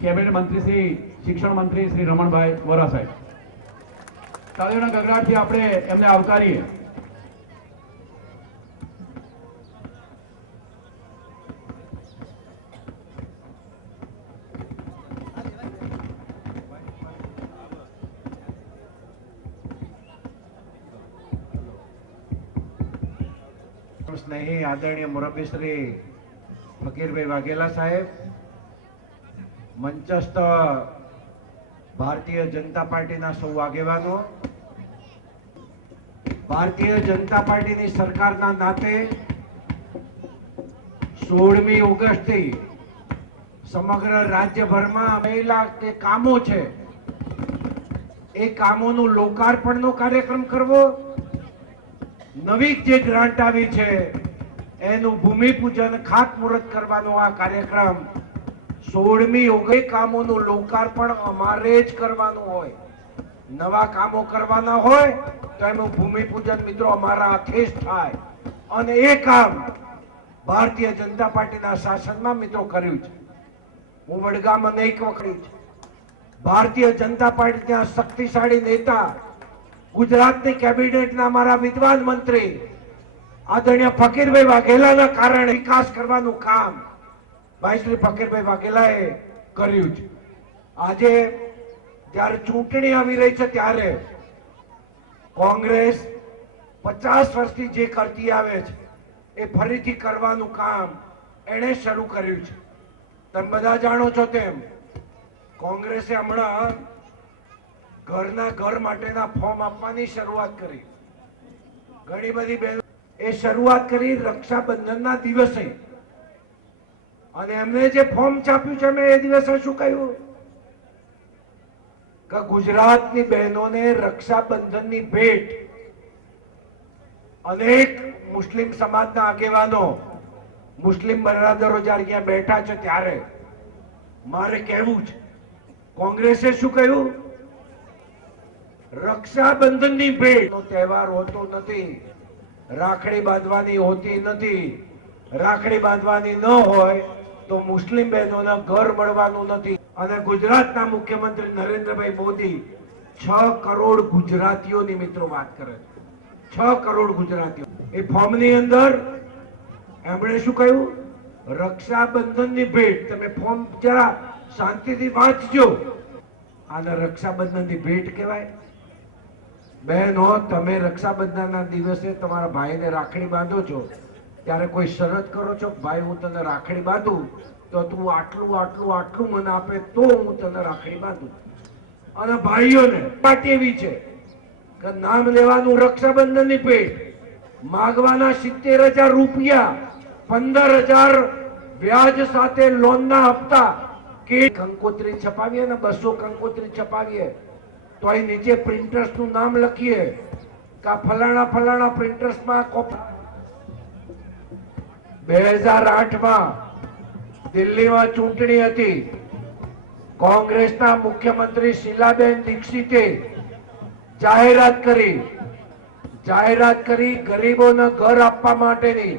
Cabinet મંત્રી શ્રી શિક્ષણ મંત્રી શ્રી રમણભાઈ વોરા સાહેબ, તાળીઓના ગગડાટથી આપણે એમને આવકારીએ. સ્નેહી આદરણીય મુરબ્બી શ્રી ફકીરભાઈ વાઘેલા સાહેબ, મંચસ્થ ભારતીય જનતા પાર્ટીના સૌ આગેવાનો, ભારતીય જનતા પાર્ટીની સરકારના નાતે 16મી ઓગસ્ટથી સમગ્ર રાજ્યભરમાં મહિલા જે કામો છે એ કામોનું લોકાર્પણનો કાર્યક્રમ કરવો, નવી જે ગ્રાન્ટ આવી છે એનું ભૂમિપૂજન ખાતમુહૂર્ત કરવાનો આ કાર્યક્રમ 16મી ઓગસ્ટ. કામોનું લોકાર્પણ અમારે જ કરવાનું હોય, નવા કામો કરવાના હોય તો એનું ભૂમિપૂજન મિત્રો અમારા હાથે જ થાય. અને એ કામ ભારતીય જનતા પાર્ટીના શાસનમાં મિત્રો કર્યું છે. હું વડગામ અનેક વખત ભારતીય જનતા પાર્ટીના શક્તિશાળી નેતા, ગુજરાતની કેબિનેટના અમારા વિદ્વાન મંત્રી આદરણીય ફકીરભાઈ વાઘેલાના કારણે વિકાસ કરવાનું કામ ભાઈ શ્રી ફકીરભાઈ વાઘેલાએ કર્યું છે. આજે જ્યારે ચૂંટણી આવી રહી છે ત્યારે કોંગ્રેસ 50 વર્ષથી જે કરતી આવે છે એ ફરીથી કરવાનું કામ એણે શરૂ કર્યું છે. તમે બધા જાણો છો તેમ કોંગ્રેસે હમણાં ઘરના ઘર માટેના ફોર્મ આપવાની શરૂઆત કરી. ઘણી બધી બહેનો એ શરૂઆત કરી રક્ષાબંધનના દિવસે, અને એમને જે ફોર્મ છાપ્યું છે મેં એ દિવસે શું કહ્યું કે ગુજરાતની બહેનોને રક્ષાબંધનની ભેટ અનેક મુસ્લિમ સમાજના આગેવાનો, મુસ્લિમ બરાદરો જ્યારે અહીંયા બેઠા છે ત્યારે મારે કહેવું છે, કોંગ્રેસે શું કહ્યું? રક્ષાબંધનની ભેટ નો તહેવાર હોતો નથી, રાખડી બાંધવાની હોતી નથી. રાખડી બાંધવાની ન હોય તો મુસ્લિમ બહેનોના ઘર મળવાનું નથી. અને ગુજરાતના મુખ્યમંત્રી નરેન્દ્રભાઈ મોદી 6 કરોડ ગુજરાતીઓની મિત્રો વાત કરે છે. 6 કરોડ ગુજરાતીઓ એ ફોર્મની અંદર એમણે શું કહ્યું? રક્ષાબંધનની ભેટ. તમે ફોર્મ જરા શાંતિથી વાંચજો. આને રક્ષાબંધનની ભેટ કહેવાય? બહેનો, તમે રક્ષાબંધનના દિવસે તમારા ભાઈને રાખડી બાંધો છો ત્યારે કોઈ શરત કરો છો કે ભાઈ હું તને રાખડી બાંધું તો તું આટલું આટલું આટલું મને આપે તો હું તને રાખડી બાંધું? અને ભાઈઓને પાર્ટી એવી છે કે નામ લેવાનું રક્ષાબંધનની ભેટ માગવાના 70,000 રૂપિયા, 15,000 વ્યાજ સાથે લોનના હપ્તા, કે કંકોત્રી છપાવીએ ને 200 કંકોત્રી છપાવીએ તો અહીં નીચે પ્રિન્ટર્સ નું નામ લખીએ કે ફલાણા ફલાણા પ્રિન્ટર્સ માં 2008માં દિલ્હીમાં ચૂંટણી હતી. કોંગ્રેસના મુખ્યમંત્રી શીલાબેન દીક્ષિતે જાહેરાત કરી ગરીબોને ઘર આપવા માટેની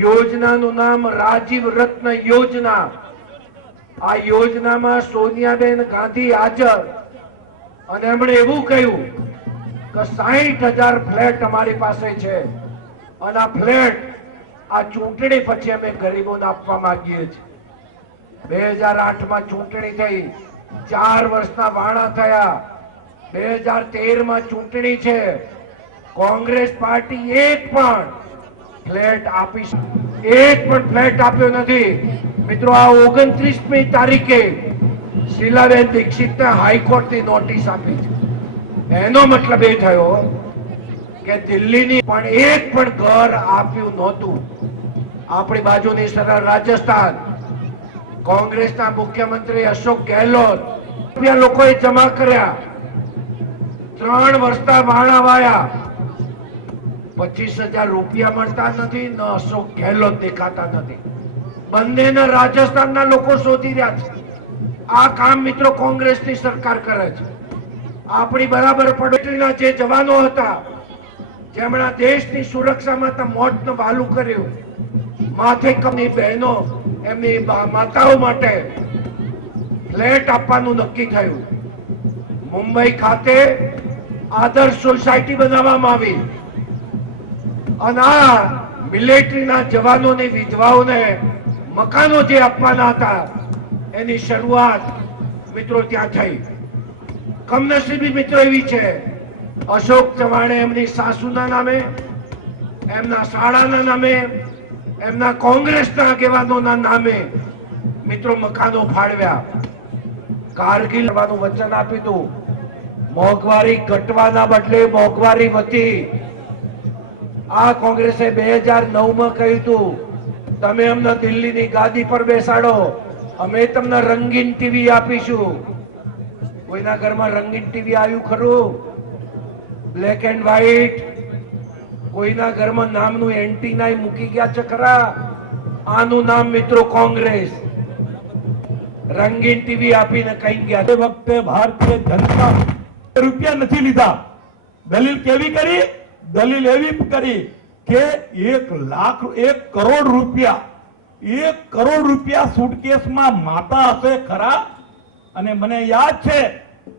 યોજનાનું નામ રાજીવ રત્ન યોજના. આ યોજનામાં સોનિયાબેન ગાંધી હાજર, અને એમણે એવું કહ્યું કે 60,000 ફ્લેટ અમારી પાસે છે અને આ ફ્લેટ આ ચૂંટણી પછી અમે ગરીબોને આપવા માંગીએ છીએ. 2008માં ચૂંટણી થઈ, 4 વર્ષના વાણા થયા, 2013માં ચૂંટણી છે. કોંગ્રેસ પાર્ટી એક પણ ફ્લેટ આપ્યો નથી. મિત્રો, આ 29મી તારીખે શીલાબેન દીક્ષિતને હાઈકોર્ટની નોટિસ આપી છે. એનો મતલબ એ થયો કે દિલ્હીની પણ એક પણ ઘર આપ્યું નહોતું. આપણી બાજુની સરહદ રાજસ્થાન, કોંગ્રેસના મુખ્યમંત્રી અશોક ગેહલોત લોકોએ જમા કર્યા, 3 વર્ષના વાણા વાયા, 25,000 રૂપિયા મળતા નથી, ન અશોક ગેહલોત દેખાતા નથી. બંનેના રાજસ્થાનના લોકો શોધી રહ્યા છે. આ કામ મિત્રો કોંગ્રેસની સરકાર કરે છે. આપણી બરાબર પડોશીના જે જવાનો હતા જેમણે દેશની સુરક્ષામાં મોતનું વાલું કર્યું, માથે કમની બહેનો એમની માતાઓ માટે ફ્લેટ આપવાનું નક્કી થયું. મુંબઈ ખાતે આદર્શ સોસાયટી બનાવવામાં આવી અને આ મિલિટરીના જવાનોની વિધવાઓને મકાનો જે આપવાના હતા એની શરૂઆત મિત્રો ત્યાં થઈ. કમનસીબી મિત્રો એવી છે, અશોક ચવાણે એમની સાસુના નામે, એમના શાળાના નામે, એમના કોંગ્રેસના આગેવાનોના નામે મિત્રો મકાનો ફાળવ્યા. કારગિલ કરવાનું વચન આપ્યું હતું. મોંઘવારી ઘટવાના બદલે મોંઘવારી વધી. આ કોંગ્રેસે 2009માં કહ્યું હતું, તમે અમને દિલ્હીની ગાદી પર બેસાડો, અમે તમને રંગીન ટીવી આપીશું. કોઈના ઘરમાં રંગીન ટીવી આવ્યું ખરું? Black and white? કોઈના ઘરમાં નામનું એન્ટીના મૂકી ગયા છે ખરા? આનું નામ મિત્રો કોંગ્રેસ. રંગીન ટીવી આપીને કઈ ગયા. એ વખતે ભારતીય જનતા રૂપિયા નથી લીધા. દલીલ કેવી કરી? દલીલ એવી કરી કે 1 કરોડ રૂપિયા સુટકેસમાં માતા હશે ખરા? અને મને યાદ છે,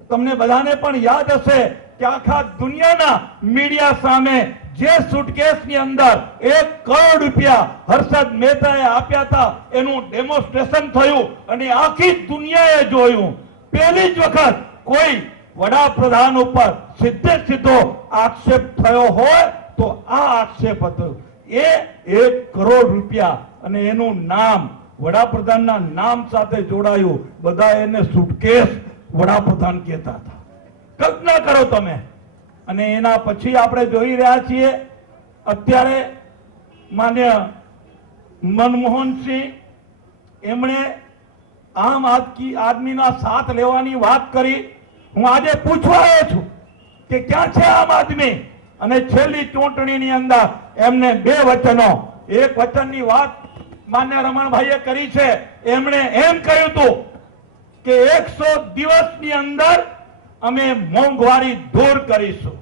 તમને બધાને પણ યાદ હશે કે આખા દુનિયાના મીડિયા સામે જે સુટકેસની અંદર 1 કરોડ રૂપિયા હર્ષદ મહેતાએ આપ્યા હતા એનું ડેમોન્સ્ટ્રેશન થયું અને આખી દુનિયાએ જોયું. પહેલી જ વખત કોઈ વડાપ્રધાન ઉપર સીધો આક્ષેપ થયો હોય તો આ આક્ષેપ હતો. એ 1 કરોડ રૂપિયા અને એનું નામ વડાપ્રધાનના નામ સાથે જોડાયું. બધા એને સુટકેસ વડાપ્રધાન કહેતા હતા. કલ્પના કરો તમે. અને એના પછી આપણે જોઈ રહ્યા છીએ અત્યારે માન્ય મનમોહનસિંહ, એમણે આમ આદમીના સાથ લેવાની વાત કરી. હું આજે પૂછવા આવ્યો છું કે ક્યાં છે આમ આદમી? અને છેલ્લી ચૂંટણીની અંદર એમને 2 વચનો, એક વચનની વાત માન્ય રમણભાઈએ કરી છે. એમણે એમ કહ્યું હતું કે 100 દિવસની અંદર અમે મોંઘવારી દૂર કરીશું.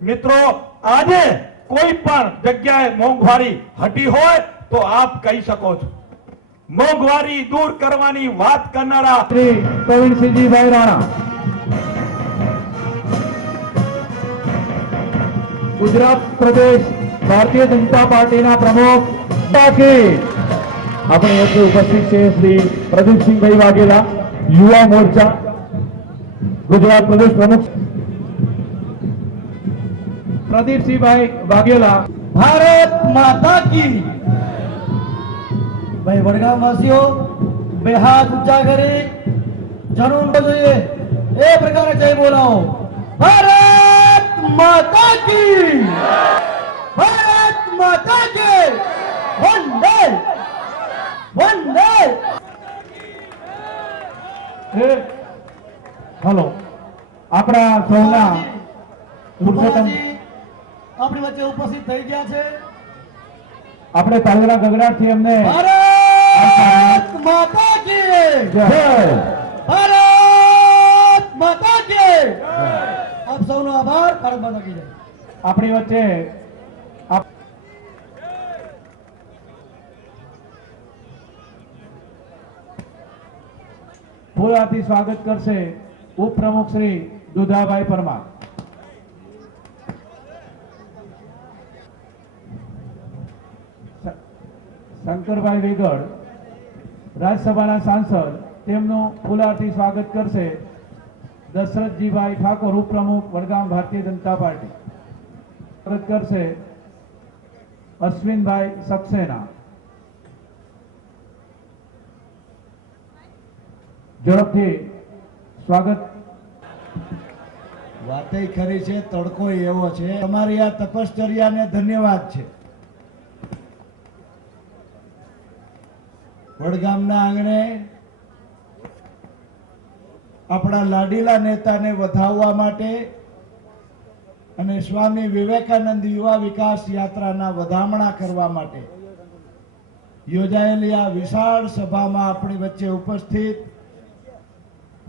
મિત્રો, આજે કોઈ પણ જગ્યાએ મોંઘવારી હટી હોય તો આપ કહી શકો છો. મોંઘવારી દૂર કરવાની વાત કરનારા શ્રી પ્રવીણસિંહજીભાઈ રાણા, ગુજરાત પ્રદેશ ભારતીય જનતા પાર્ટીના પ્રમુખ. આપણી વચ્ચે ઉપસ્થિત છે શ્રી પ્રદીપસિંહભાઈ વાઘેલા, યુવા મોરચા ગુજરાત પ્રદેશ પ્રમુખ. પ્રદીપસિંહભાઈ વાઘેલા. ભારત માતા કી. ભાઈ વડગામ વાસીઓ, બે હાથ ઊંચા કરી જનૂન જોઈએ એ પ્રકારે જય બોલાવો. ભારત માતા કી, ભારત માતા કી. વંદે વંદે. હલો, આપણા સૌના પુરુષોત્તમ આપણી વચ્ચે ઉપસ્થિત થઈ ગયા છે. આપણે તાળીના ગગડાટથી એમને ભારત માતા કી જય. ભારત માતા કી. આપ સૌનો આભાર. ભારત માતા કી જય. આપણી વચ્ચે ફૂલહારથી સ્વાગત કરશે ઉપપ્રમુખ શ્રી દુધાભાઈ પરમાર. શંકરભાઈ વેગડ, રાજ્યસભાના સાંસદ, તેમનું ફૂલહારથી સ્વાગત કરશે દશરથજીભાઈ ઠાકોર, ઉપપ્રમુખ વડગામ ભારતીય જનતા પાર્ટી. સ્વાગત કરશે અશ્વિનભાઈ સક્સેના. ઝડપથી સ્વાગત. વાતે ખરી છે, તડકો એવો છે. તમારી આ તપશ્ચર્યાને ધન્યવાદ છે. વડગામના આંગણે આપણા લાડીલા નેતાને વધાવવા માટે અને સ્વામી વિવેકાનંદ યુવા વિકાસ યાત્રાના વધામણા કરવા માટે યોજાયેલી આ વિશાળ સભામાં આપણી વચ્ચે ઉપસ્થિત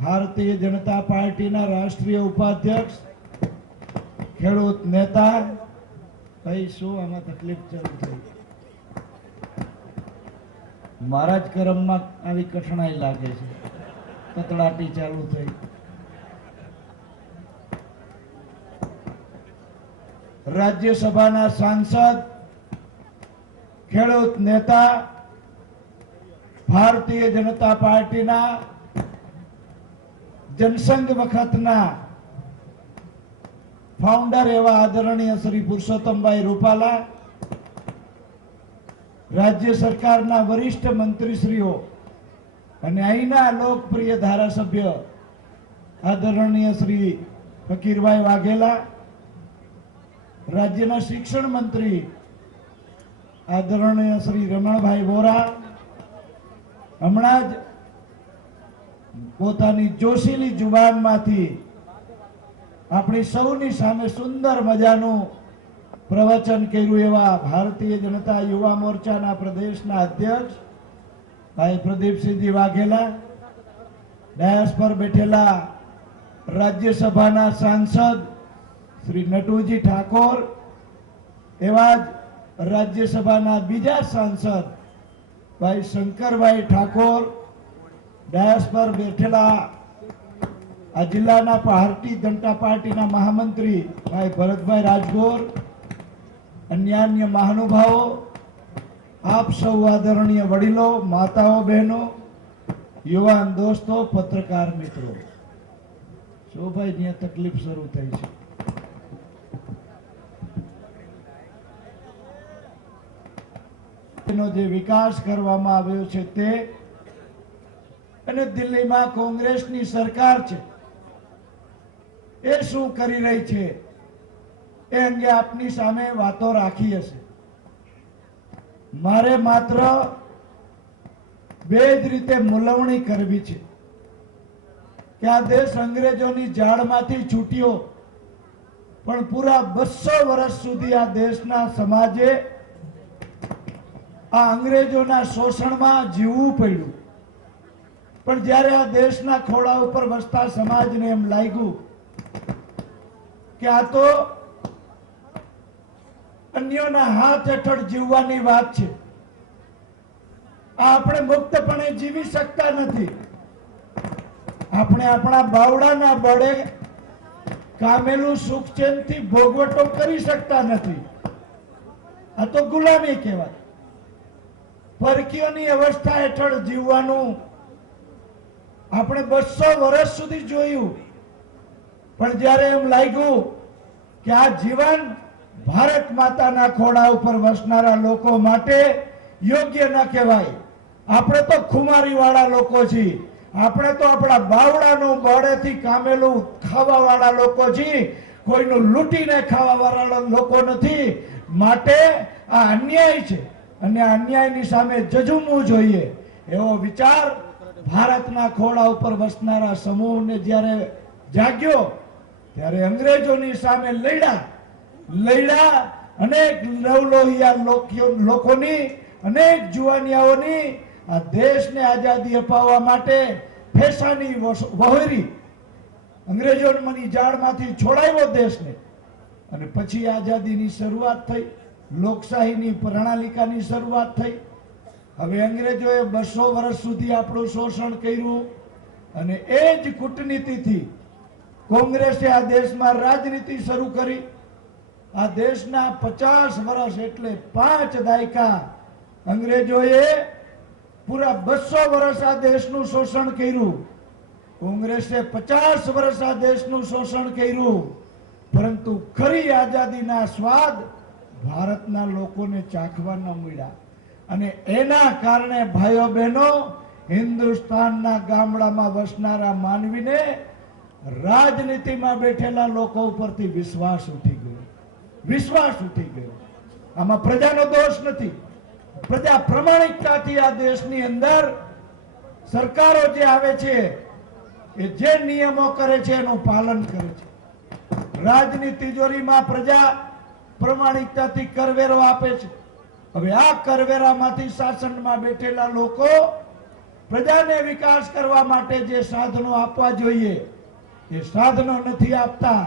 ભારતીય જનતા પાર્ટીના રાષ્ટ્રીય ઉપાધ્યક્ષ, ખેડૂત નેતા. ભાઈ શું આમાં તકલીફ ચાલુ થઈ? મારા જ કર્મમાં આવી કઠણાઈ લાગે છે. તતડાટી ચાલુ થઈ. રાજ્યસભાના સાંસદ, ખેડૂત નેતા, ભારતીય જનતા પાર્ટીના જનસંઘ વખતના ફાઉન્ડર એવા આદરણીય શ્રી પુરુષોત્તમભાઈ રૂપાલા, રાજ્ય સરકારના વરિષ્ઠ મંત્રીશ્રીઓ અને અહીંના લોકપ્રિય ધારાસભ્ય આદરણીય શ્રી ફકીરભાઈ વાઘેલા, રાજ્યના શિક્ષણ મંત્રી આદરણીય શ્રી રમણભાઈ વોરા, હમણાં જ પોતાની જોશીલી જુબાનમાંથી આપણી સૌની સામે સુંદર મજાનું પ્રવચન કર્યું એવા ભારતીય જનતા યુવા મોરચાના પ્રદેશના અધ્યક્ષ ભાઈ પ્રદીપસિંહજી વાઘેલા, ડાયસ પર બેઠેલા રાજ્યસભાના સાંસદ શ્રી નટુજી ઠાકોર, એવા જ રાજ્યસભાના બીજા સાંસદ ભાઈ શંકરભાઈ ઠાકોર, ડાયસ પર બેઠેલા આ જિલ્લાના ભારતીય જનતા પાર્ટીના મહામંત્રી ભાઈ ભરતભાઈ રાજગોર, અન્ય મહાનુભાવો, આપ સૌ આદરણીય વડીલો, માતાઓ, બહેનો, યુવાન દોસ્તો, પત્રકાર મિત્રો, શોભાઈ ત્યાં તકલીફ શરૂ થઈ છે. જે વિકાસ કરવામાં આવ્યો છે તે, અને દિલ્હીમાં કોંગ્રેસની સરકાર છે એ શું કરી રહી છે એ અંગે આપની સામે વાતો રાખી હશે. મારે માત્ર બે જ રીતે મૂલવણી કરવી છે કે આ દેશ અંગ્રેજોની જાળમાંથી છૂટ્યો, પણ પૂરા 200 વર્ષ સુધી આ દેશના સમાજે આ અંગ્રેજોના શોષણમાં જીવવું પડ્યું. પણ જ્યારે આ દેશના ખોળા ઉપર વસતા સમાજને એમ લાગ્યું કે આ તો અન્યોના હાથ હેઠળ જીવવાની વાત છે, આપણે મુક્તપણે જીવી શકતા નથી, આપણે આપણા બાવડાના બળે કામેલું સુખ ચેનથી ભોગવટો કરી શકતા નથી, આ તો ગુલામી કહેવાય. પરકીઓની અવસ્થા હેઠળ જીવવાનું આપણે 200 વર્ષ સુધી જોયું, પણ જ્યારે એમ લાગ્યું કે આ જીવન ભારત માતાના ખોળા ઉપર વસનારા લોકો માટે યોગ્ય ન કહેવાય, આપણે તો ખુમારી વાળા લોકો છીએ, આપણે તો આપણા બાવડાનું બળેથી કામેલું ખાવા વાળા લોકો છીએ, કોઈનું લૂંટીને ખાવા વાળા લોકો નથી, માટે આ અન્યાય છે અને આ અન્યાયની સામે જજુમવું જોઈએ એવો વિચાર ભારતના ખોળા ઉપર વસનારા સમૂહને જ્યારે જાગ્યો ત્યારે અંગ્રેજોની સામે લડ્યા અનેક નવલોહિયા લોકોની, અનેક જુવાનિયાઓની આ દેશને આઝાદી અપાવવા માટે ફેસાની વહોરી અંગ્રેજોની જાળમાંથી છોડાવ્યો દેશને, અને પછી આઝાદીની શરૂઆત થઈ, લોકશાહીની પ્રણાલિકાની શરૂઆત થઈ. હવે અંગ્રેજોએ 200 વર્ષ સુધી આપણું શોષણ કર્યું, અને એ જ કૂટનીતિથી કોંગ્રેસે આ દેશમાં રાજનીતિ શરૂ કરી. આ દેશના 50 વર્ષ એટલે 5 દાયકા અંગ્રેજોએ પૂરા 200 વર્ષ આ દેશનું શોષણ કર્યું. કોંગ્રેસે 50 વર્ષ આ દેશનું શોષણ કર્યું, પરંતુ ખરી આઝાદીના સ્વાદ ભારતના લોકોને ચાખવા ન મળ્યા, અને એના કારણે ભાઈઓ બહેનો, હિન્દુસ્તાનના ગામડામાં વસનારા માનવીને રાજનીતિમાં બેઠેલા લોકો ઉપરથી વિશ્વાસ ઉઠી ગયો. આમાં પ્રજાનો દોષ નથી, પ્રજા પ્રમાણિકતાથી આ દેશની અંદર સરકારો જે આવે છે એ જે નિયમો કરે છે એનું પાલન કરે છે. રાજની તિજોરીમાં પ્રજા પ્રમાણિકતાથી કરવેરો આપે છે. હવે આ કરવેરામાંથી શાસનમાં બેઠેલા લોકો પ્રજાને વિકાસ કરવા માટે જે સાધનો આપવા જોઈએ એ સાધનો નથી આપતા,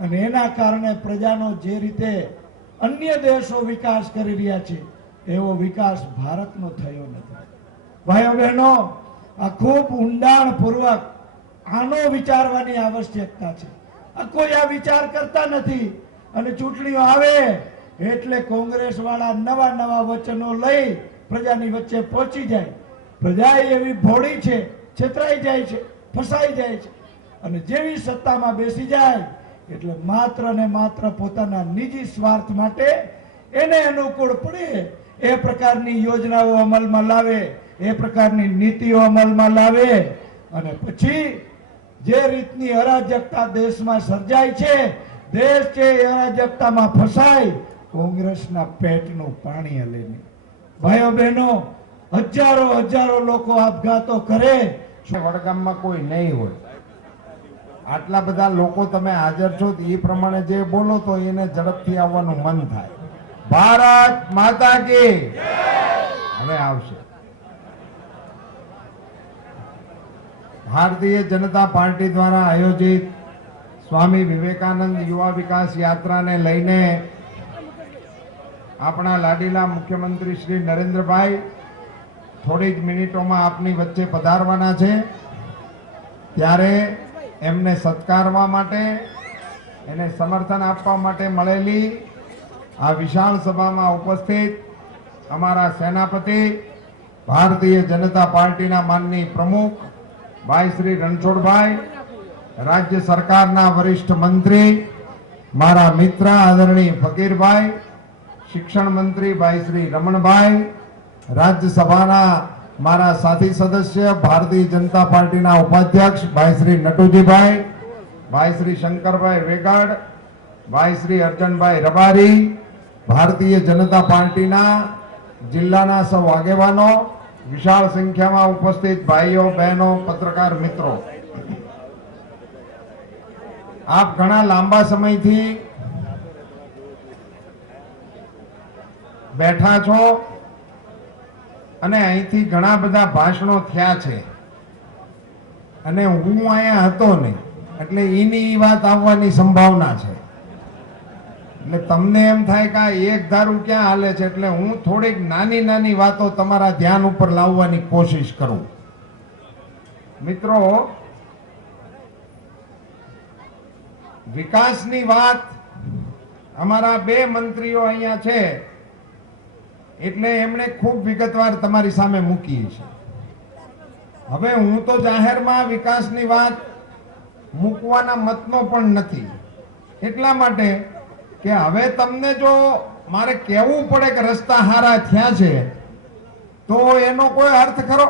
અને એના કારણે પ્રજાનો જે રીતે અન્ય દેશો વિકાસ કરી રહ્યા છે એવો વિકાસ ભારતનો થયો નથી. ભાઈઓ બહેનો, આ ખૂબ ઊંડાણપૂર્વક આનો વિચારવાની આવશ્યકતા છે. કોઈ આ વિચાર કરતા નથી અને ચૂંટણીઓ આવે એટલે કોંગ્રેસ વાળા નવા નવા વચનો લઈ પ્રજાની વચ્ચે પહોંચી જાય. પ્રજા એવી ભોળી છે, છેતરાઈ જાય છે, ફસાઈ જાય છે અને જેવી સત્તામાં બેસી જાય એટલે માત્ર ને માત્ર પોતાના નિજી સ્વાર્થ માટે એને અનુકૂળ પડે એ પ્રકારની યોજનાઓ અમલમાં લાવે, એ પ્રકારની નીતિઓ અમલમાં લાવે અને પછી જે રીતની અરાજકતા દેશમાં સર્જાય છે, દેશ છે એ અરાજકતામાં ફસાય કોંગ્રેસના પેટનું પાણી હલે નહીં. ભાઈઓ બહેનો, હજારો લોકો આપઘાતો કરે. વડગામમાં કોઈ નહીં હોય, આટલા બધા લોકો તમે હાજર છો એ પ્રમાણે જે બોલો તો એને ઝડપથી આવવાનું મન થાય. ભારત માતા કી હવે આવશે. ભારતીય જનતા પાર્ટી દ્વારા આયોજિત સ્વામી વિવેકાનંદ યુવા વિકાસ યાત્રાને લઈને આપણા લાડીલા મુખ્યમંત્રી શ્રી નરેન્દ્રભાઈ થોડી જ મિનિટોમાં આપની વચ્ચે પધારવાના છે. ત્યારે એમને સત્કારવા માટે, એને સમર્થન આપવા માટે મળેલી આ વિશાળ સભામાં ઉપસ્થિત અમારા સેનાપતિ, ભારતીય જનતા પાર્ટીના માનનીય પ્રમુખ ભાઈ શ્રી રણછોડભાઈ, રાજ્ય સરકારના વરિષ્ઠ મંત્રી મારા મિત્ર આદરણીય ફકીરભાઈ, શિક્ષણ મંત્રી ભાઈ શ્રી રમણભાઈ, રાજ્યસભાના મારા સાથી સદસ્ય ભારતીય જનતા પાર્ટીના ઉપાધ્યક્ષ ભાઈ શ્રી નટુજીભાઈ, ભાઈ શ્રી શંકરભાઈ વેગાડ, ભાઈ શ્રી અર્જનભાઈ રબારી, ભારતીય જનતા પાર્ટીના જિલ્લાના સૌ આગેવાનો, વિશાળ સંખ્યામાં ઉપસ્થિત ભાઈઓ બહેનો, પત્રકાર મિત્રો, આપ ઘણા લાંબા સમયથી બેઠા છો અને અહીંથી ઘણા બધા ભાષણો થયા છે અને હું અહીંયા હતો નહીં એટલે એની વાત આવવાની સંભાવના છે. એટલે તમને એમ થાય કે આ એક ધારું ક્યાં હાલે છે, એટલે હું થોડીક નાની નાની વાતો તમારા ધ્યાન ઉપર લાવવાની કોશિશ કરું. મિત્રો, વિકાસની વાત અમારા બે મંત્રીઓ અહીંયા છે એટલે એમણે ખૂબ વિગતવાર તમારી સામે મૂકી છે. હવે હું તો જાહેરમાં વિકાસની વાત મૂકવાના મતનો પણ નથી, એટલા માટે કે હવે તમને જો મારે કહેવું પડે કે રસ્તા હારા થયા છે તો એનો કોઈ અર્થ ખરો?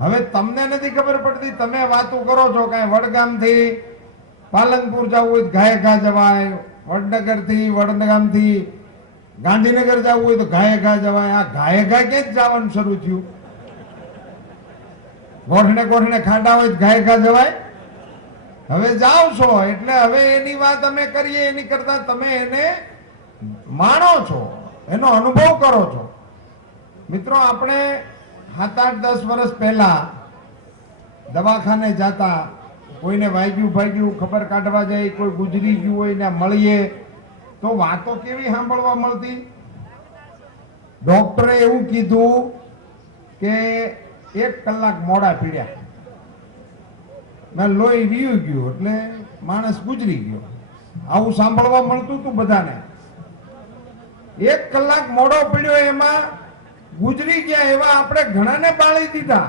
હવે તમને નથી ખબર પડતી, તમે વાતો કરો છો કાંઈ વડગામથી પાલનપુર જવું હોય તો ઘાયે ઘા જવાય, વડનગરથી વડગામથી ગાંધીનગર જવું હોય તો ઘાયે ઘા જવાય. આ ઘાયે ઘા ક્યાં જવાનું શરૂ થયું? ગોઠણે ખાંડા હોય તો ઘાયે ઘા જવાય? હવે જાઓ છો એટલે હવે એની વાત અમે કરીએ એની કરતા તમે એને માણો છો, એનો અનુભવ કરો છો. મિત્રો, આપણે 7-8-10 વર્ષ પહેલા દવાખાને જતા, કોઈને વાગ્યું ખબર કાઢવા જાય, કોઈ ગુજરી ગયું હોય ને મળીએ તો વાતો કેવી સાંભળવા મળતી. ડોક્ટરે એવું કીધું કે 1 કલાક મોડા પીડ્યા, મેં લોહી વીયું ગયું એટલે માણસ ગુજરી ગયો. આવું સાંભળવા મળતું હતું બધાને. 1 કલાક મોડો પીડ્યો એમાં ગુજરી ગયા એવા આપણે ઘણાને બાળી દીધા.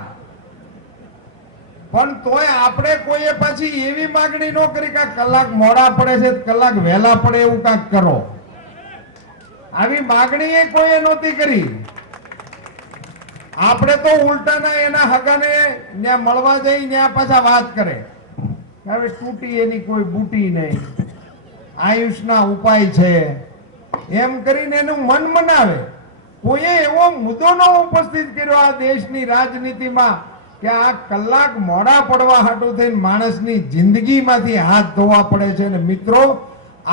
પણ તોય આપણે કોઈએ પાછી એવી માંગણી ન કરી કે કલાક મોડા પડે છે, કલાક વહેલા પડે એવું કાંઈક કરો. આવી માંગણી એ કોઈએ નહોતી કરી. આપણે તો ઉલટાના એના હગાને ત્યાં મળવા જઈ ત્યાં પાછા વાત કરે હવે તૂટી એની કોઈ બૂટી નહીં, આયુષના ઉપાય છે એમ કરીને એનું મન મનાવે. કોઈએ એવો મુદ્દો ન ઉપસ્થિત કર્યો આ દેશની રાજનીતિમાં કે આ કલાક મોડા પડવા હાટુ થઈને માણસની જિંદગીમાંથી હાથ ધોવા પડે છે. અને મિત્રો,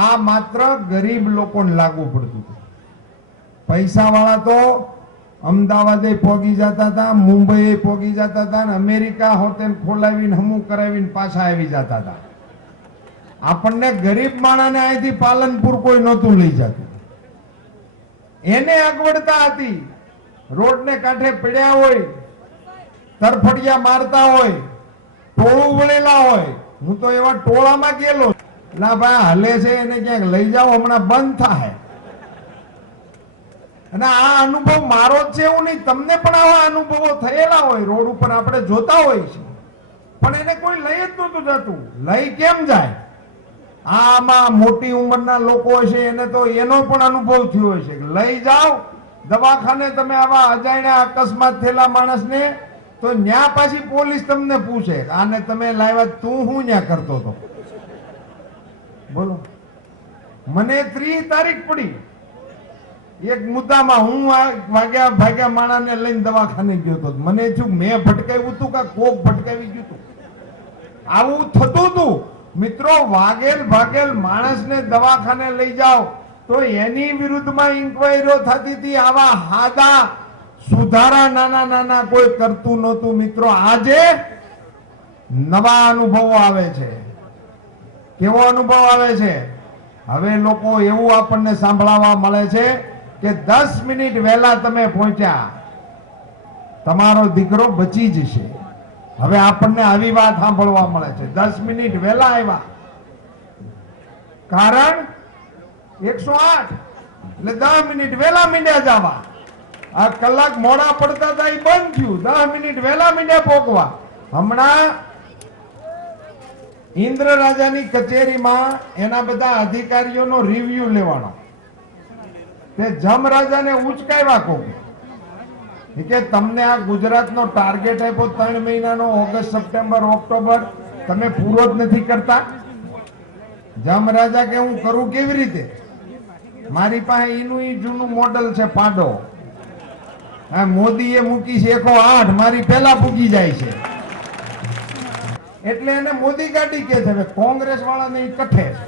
આ માત્ર ગરીબ લોકોને લાગુ પડતું હતું. પૈસા વાળા તો અમદાવાદે પોગી જતા હતા, મુંબઈ પોગી જતા હતા, અમેરિકા હોતે ખોલાવીને હમું કરાવીને પાછા આવી જતા હતા. આપણને ગરીબ માણસને અહીંથી પાલનપુર કોઈ નહોતું લઈ જતું. એને અગવડતા હતી. રોડને કાંઠે પડ્યા હોય તરફડિયા મારતા હોય, ટોળું વળેલા હોય. હું તો એવા ટોળામાં ગયેલો. ના ભાઈ હલે છે એને ક્યાંક લઈ જાઓ, હમણાં બંધ થાય. અને આ અનુભવ મારો જ છે એવું નહીં, તમને પણ આવા અનુભવો થયેલા હોય. રોડ ઉપર આપણે જોતા હોય છે, પણ એને કોઈ લઈ જ નહોતું જતું. લઈ કેમ જાય? આમાં મોટી ઉંમરના લોકો છે એને તો એનો પણ અનુભવ થયો હોય છે. લઈ જાઓ દવાખાને તમે આવા અજાણ્યા અકસ્માત થયેલા માણસને, તો ન્યા પાછી પોલીસ તમને પૂછે આને તમે લાવ્યા, તું હું ન્યા કરતો હતો? બોલો. મને 30 તારીખ પડી એક મુદ્દામાં. હું ભાગ્યા માણાને લઈને દવાખાને ગયો હતો. મને શું મેં ભટકાવ્યું હતું કે કોક ભટકાવી ગયું હતું? આવું થતું હતું મિત્રો. વાગેલ ભાગેલ માણસને દવાખાને લઈ જાઓ તો એની વિરુદ્ધમાં ઇન્ક્વાયરીઓ થતી હતી. આવા હાદા સુધારા નાના નાના કોઈ કરતું નહોતું મિત્રો. આજે નવા અનુભવો આવે છે. કેવો અનુભવ આવે છે? હવે લોકો એવું આપણને સાંભળવા મળે છે કે 10 મિનિટ વહેલા તમે પહોંચ્યા, તમારો દીકરો બચી જશે. હવે આપણને આવી વાત સાંભળવા મળે છે. 10 મિનિટ વહેલા આવ્યા, કારણ 108 એટલે 10 મિનિટ વહેલા મીંડ્યા જવા. આ કલાક મોડા પડતા હતા એ બંધ થયું. 10 મિનિટ વહેલા મીંડ્યા પોકવા. હમણાં ઇન્દ્ર રાજાની કચેરીમાં એના બધા અધિકારીઓનો રિવ્યુ લેવાનો. તે જમ રાજાને ઉચકાવ્યા કોક કે તમને આ ગુજરાતનો ટાર્ગેટ આપ્યો 3 મહિનાનો, ઓગસ્ટ, સપ્ટેમ્બર, ઓક્ટોબર, તમે પૂરો જ નથી કરતા. જમ રાજા કે હું કરું કેવી રીતે? મારી પાસે એનું જૂનું મોડલ છે પાડો. આ મોદીએ મૂકી છે 108, મારી પહેલા પૂગી જાય છે. એટલે એને મોદી ગાડી કે છે. હવે કોંગ્રેસ વાળાને ઈ કઠે છે.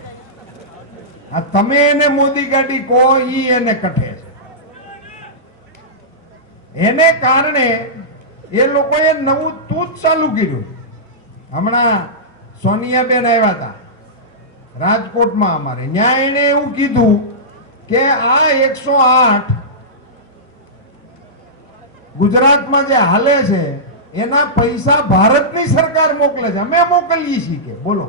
આ તમે એને મોદી ગાડી કહો, ઈ એને કઠે છે. એને કારણે એ લોકોએ નવું તૂત ચાલુ કર્યું. હમણાં સોનિયાબેન આવ્યા હતા રાજકોટમાં અમારે. ત્યાં એને એવું કીધું કે આ 108 ગુજરાતમાં જે હાલે છે એના પૈસા ભારતની સરકાર મોકલે છે, અમે મોકલીએ છીએ કે. બોલો,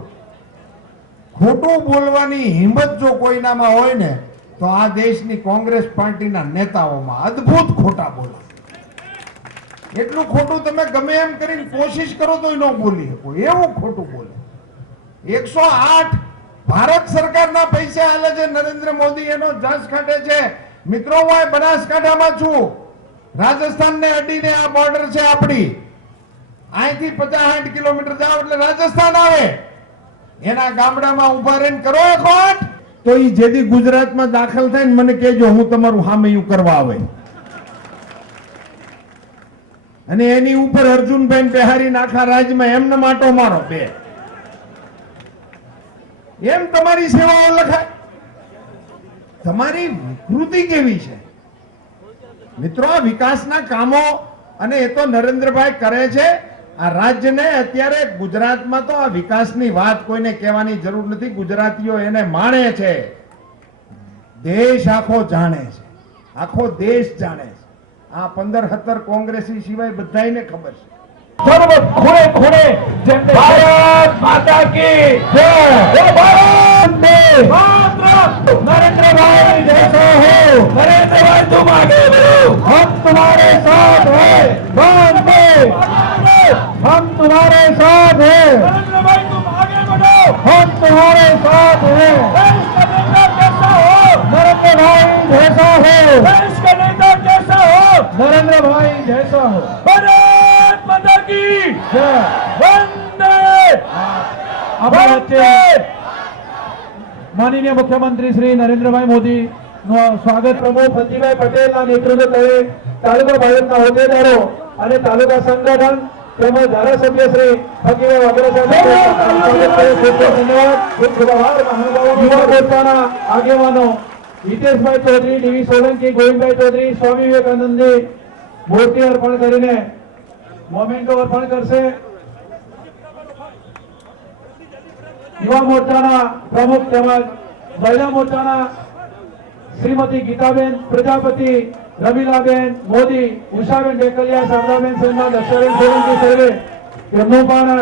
ખોટું બોલવાની હિંમત જો કોઈનામાં હોય ને તો આ દેશની કોંગ્રેસ પાર્ટીના નેતાઓમાં અદ્ભુત ખોટા બોલા. એટલું ખોટું તમે ગમે એમ કરીને કોશિશ કરો તો ન બોલી શકો, એવું ખોટું બોલે. 108 ભારત સરકારના પૈસા હાલે છે. નરેન્દ્ર મોદી એનો જસ કાઢે છે. મિત્રો, હું બનાસકાંઠામાં છું. રાજસ્થાનને અડીને આ બોર્ડર છે આપણી. અહીંથી 50-60 કિલોમીટર જાઓ એટલે રાજસ્થાન આવે. એના ગામડામાં ઉભા રહીને કરો 108, તો એ જેથી ગુજરાતમાં દાખલ થાય ને મને કહેજો, હું તમારું સામેયું કરવા આવે. અને એની ઉપર અર્જુનભાઈ બિહારી આખા રાજ્યમાં એમને માટો મારો બે. એમ તમારી સેવાઓ લખાય. તમારી વિકૃતિ કેવી છે મિત્રો? આ વિકાસના કામો, અને એ તો નરેન્દ્રભાઈ કરે છે. આ રાજ્યને અત્યારે ગુજરાતમાં તો આ વિકાસની વાત કોઈને કહેવાની જરૂર નથી. ગુજરાતીઓ એને માણે છે. દેશ આખો જાણે છે, આખો દેશ જાણે છે. આ 15-17 કોંગ્રેસી સિવાય બધાને ખબર છે. સર્વ ખૂણે ખૂણે ભારત માતા કી જય, ભારત માત્ર નરેન્દ્રભાઈ જैसा हो, नरेंद्रभाई तुम आगे बढ़ो, हम तुम्हारे साथ हैं, वंदे हम तुम्हारे साथ हैं, नरेंद्रभाई तुम आगे बढ़ो, हम तुम्हारे साथ हैं, देश का नेता कैसा हो, नरेंद्रभाई जैसा हो, देश का नेता कैसा हो, नरेंद्रभाई जैसा हो, भारत माता की जय, वंदे वंदे। माननीय मुख्यमंत्री श्री नरेंद्रभाई मोदी નું સ્વાગત પ્રમુખ ફંજીભાઈ પટેલના નેતૃત્વ તળે તાલુકા ભાજપના હોદ્દેદારો અને તાલુકા સંગઠન તેમજ ધારાસભ્ય શ્રી ફકીરભાઈ વાઘેલા સાહેબ, ધન્યવાદ. યુવા મોરચાના આગેવાનો હિતેશભાઈ ચૌધરી, ડીવી સોલંકી, ગોવિંદભાઈ ચૌધરી, સ્વામી વિવેકાનંદજી મૂર્તિ અર્પણ કરીને મોમેન્ટો અર્પણ કરશે. યુવા મોરચાના પ્રમુખ તેમજ મહિલા મોરચાના શ્રીમતી ગીતાબેન પ્રજાપતિ રમીલાબેન મોદી, ઉષાબેન ડેકલિયા, શારદાબેન શર્મા, દક્ષાબેન સોલંકી સર્વે તેમનું પણ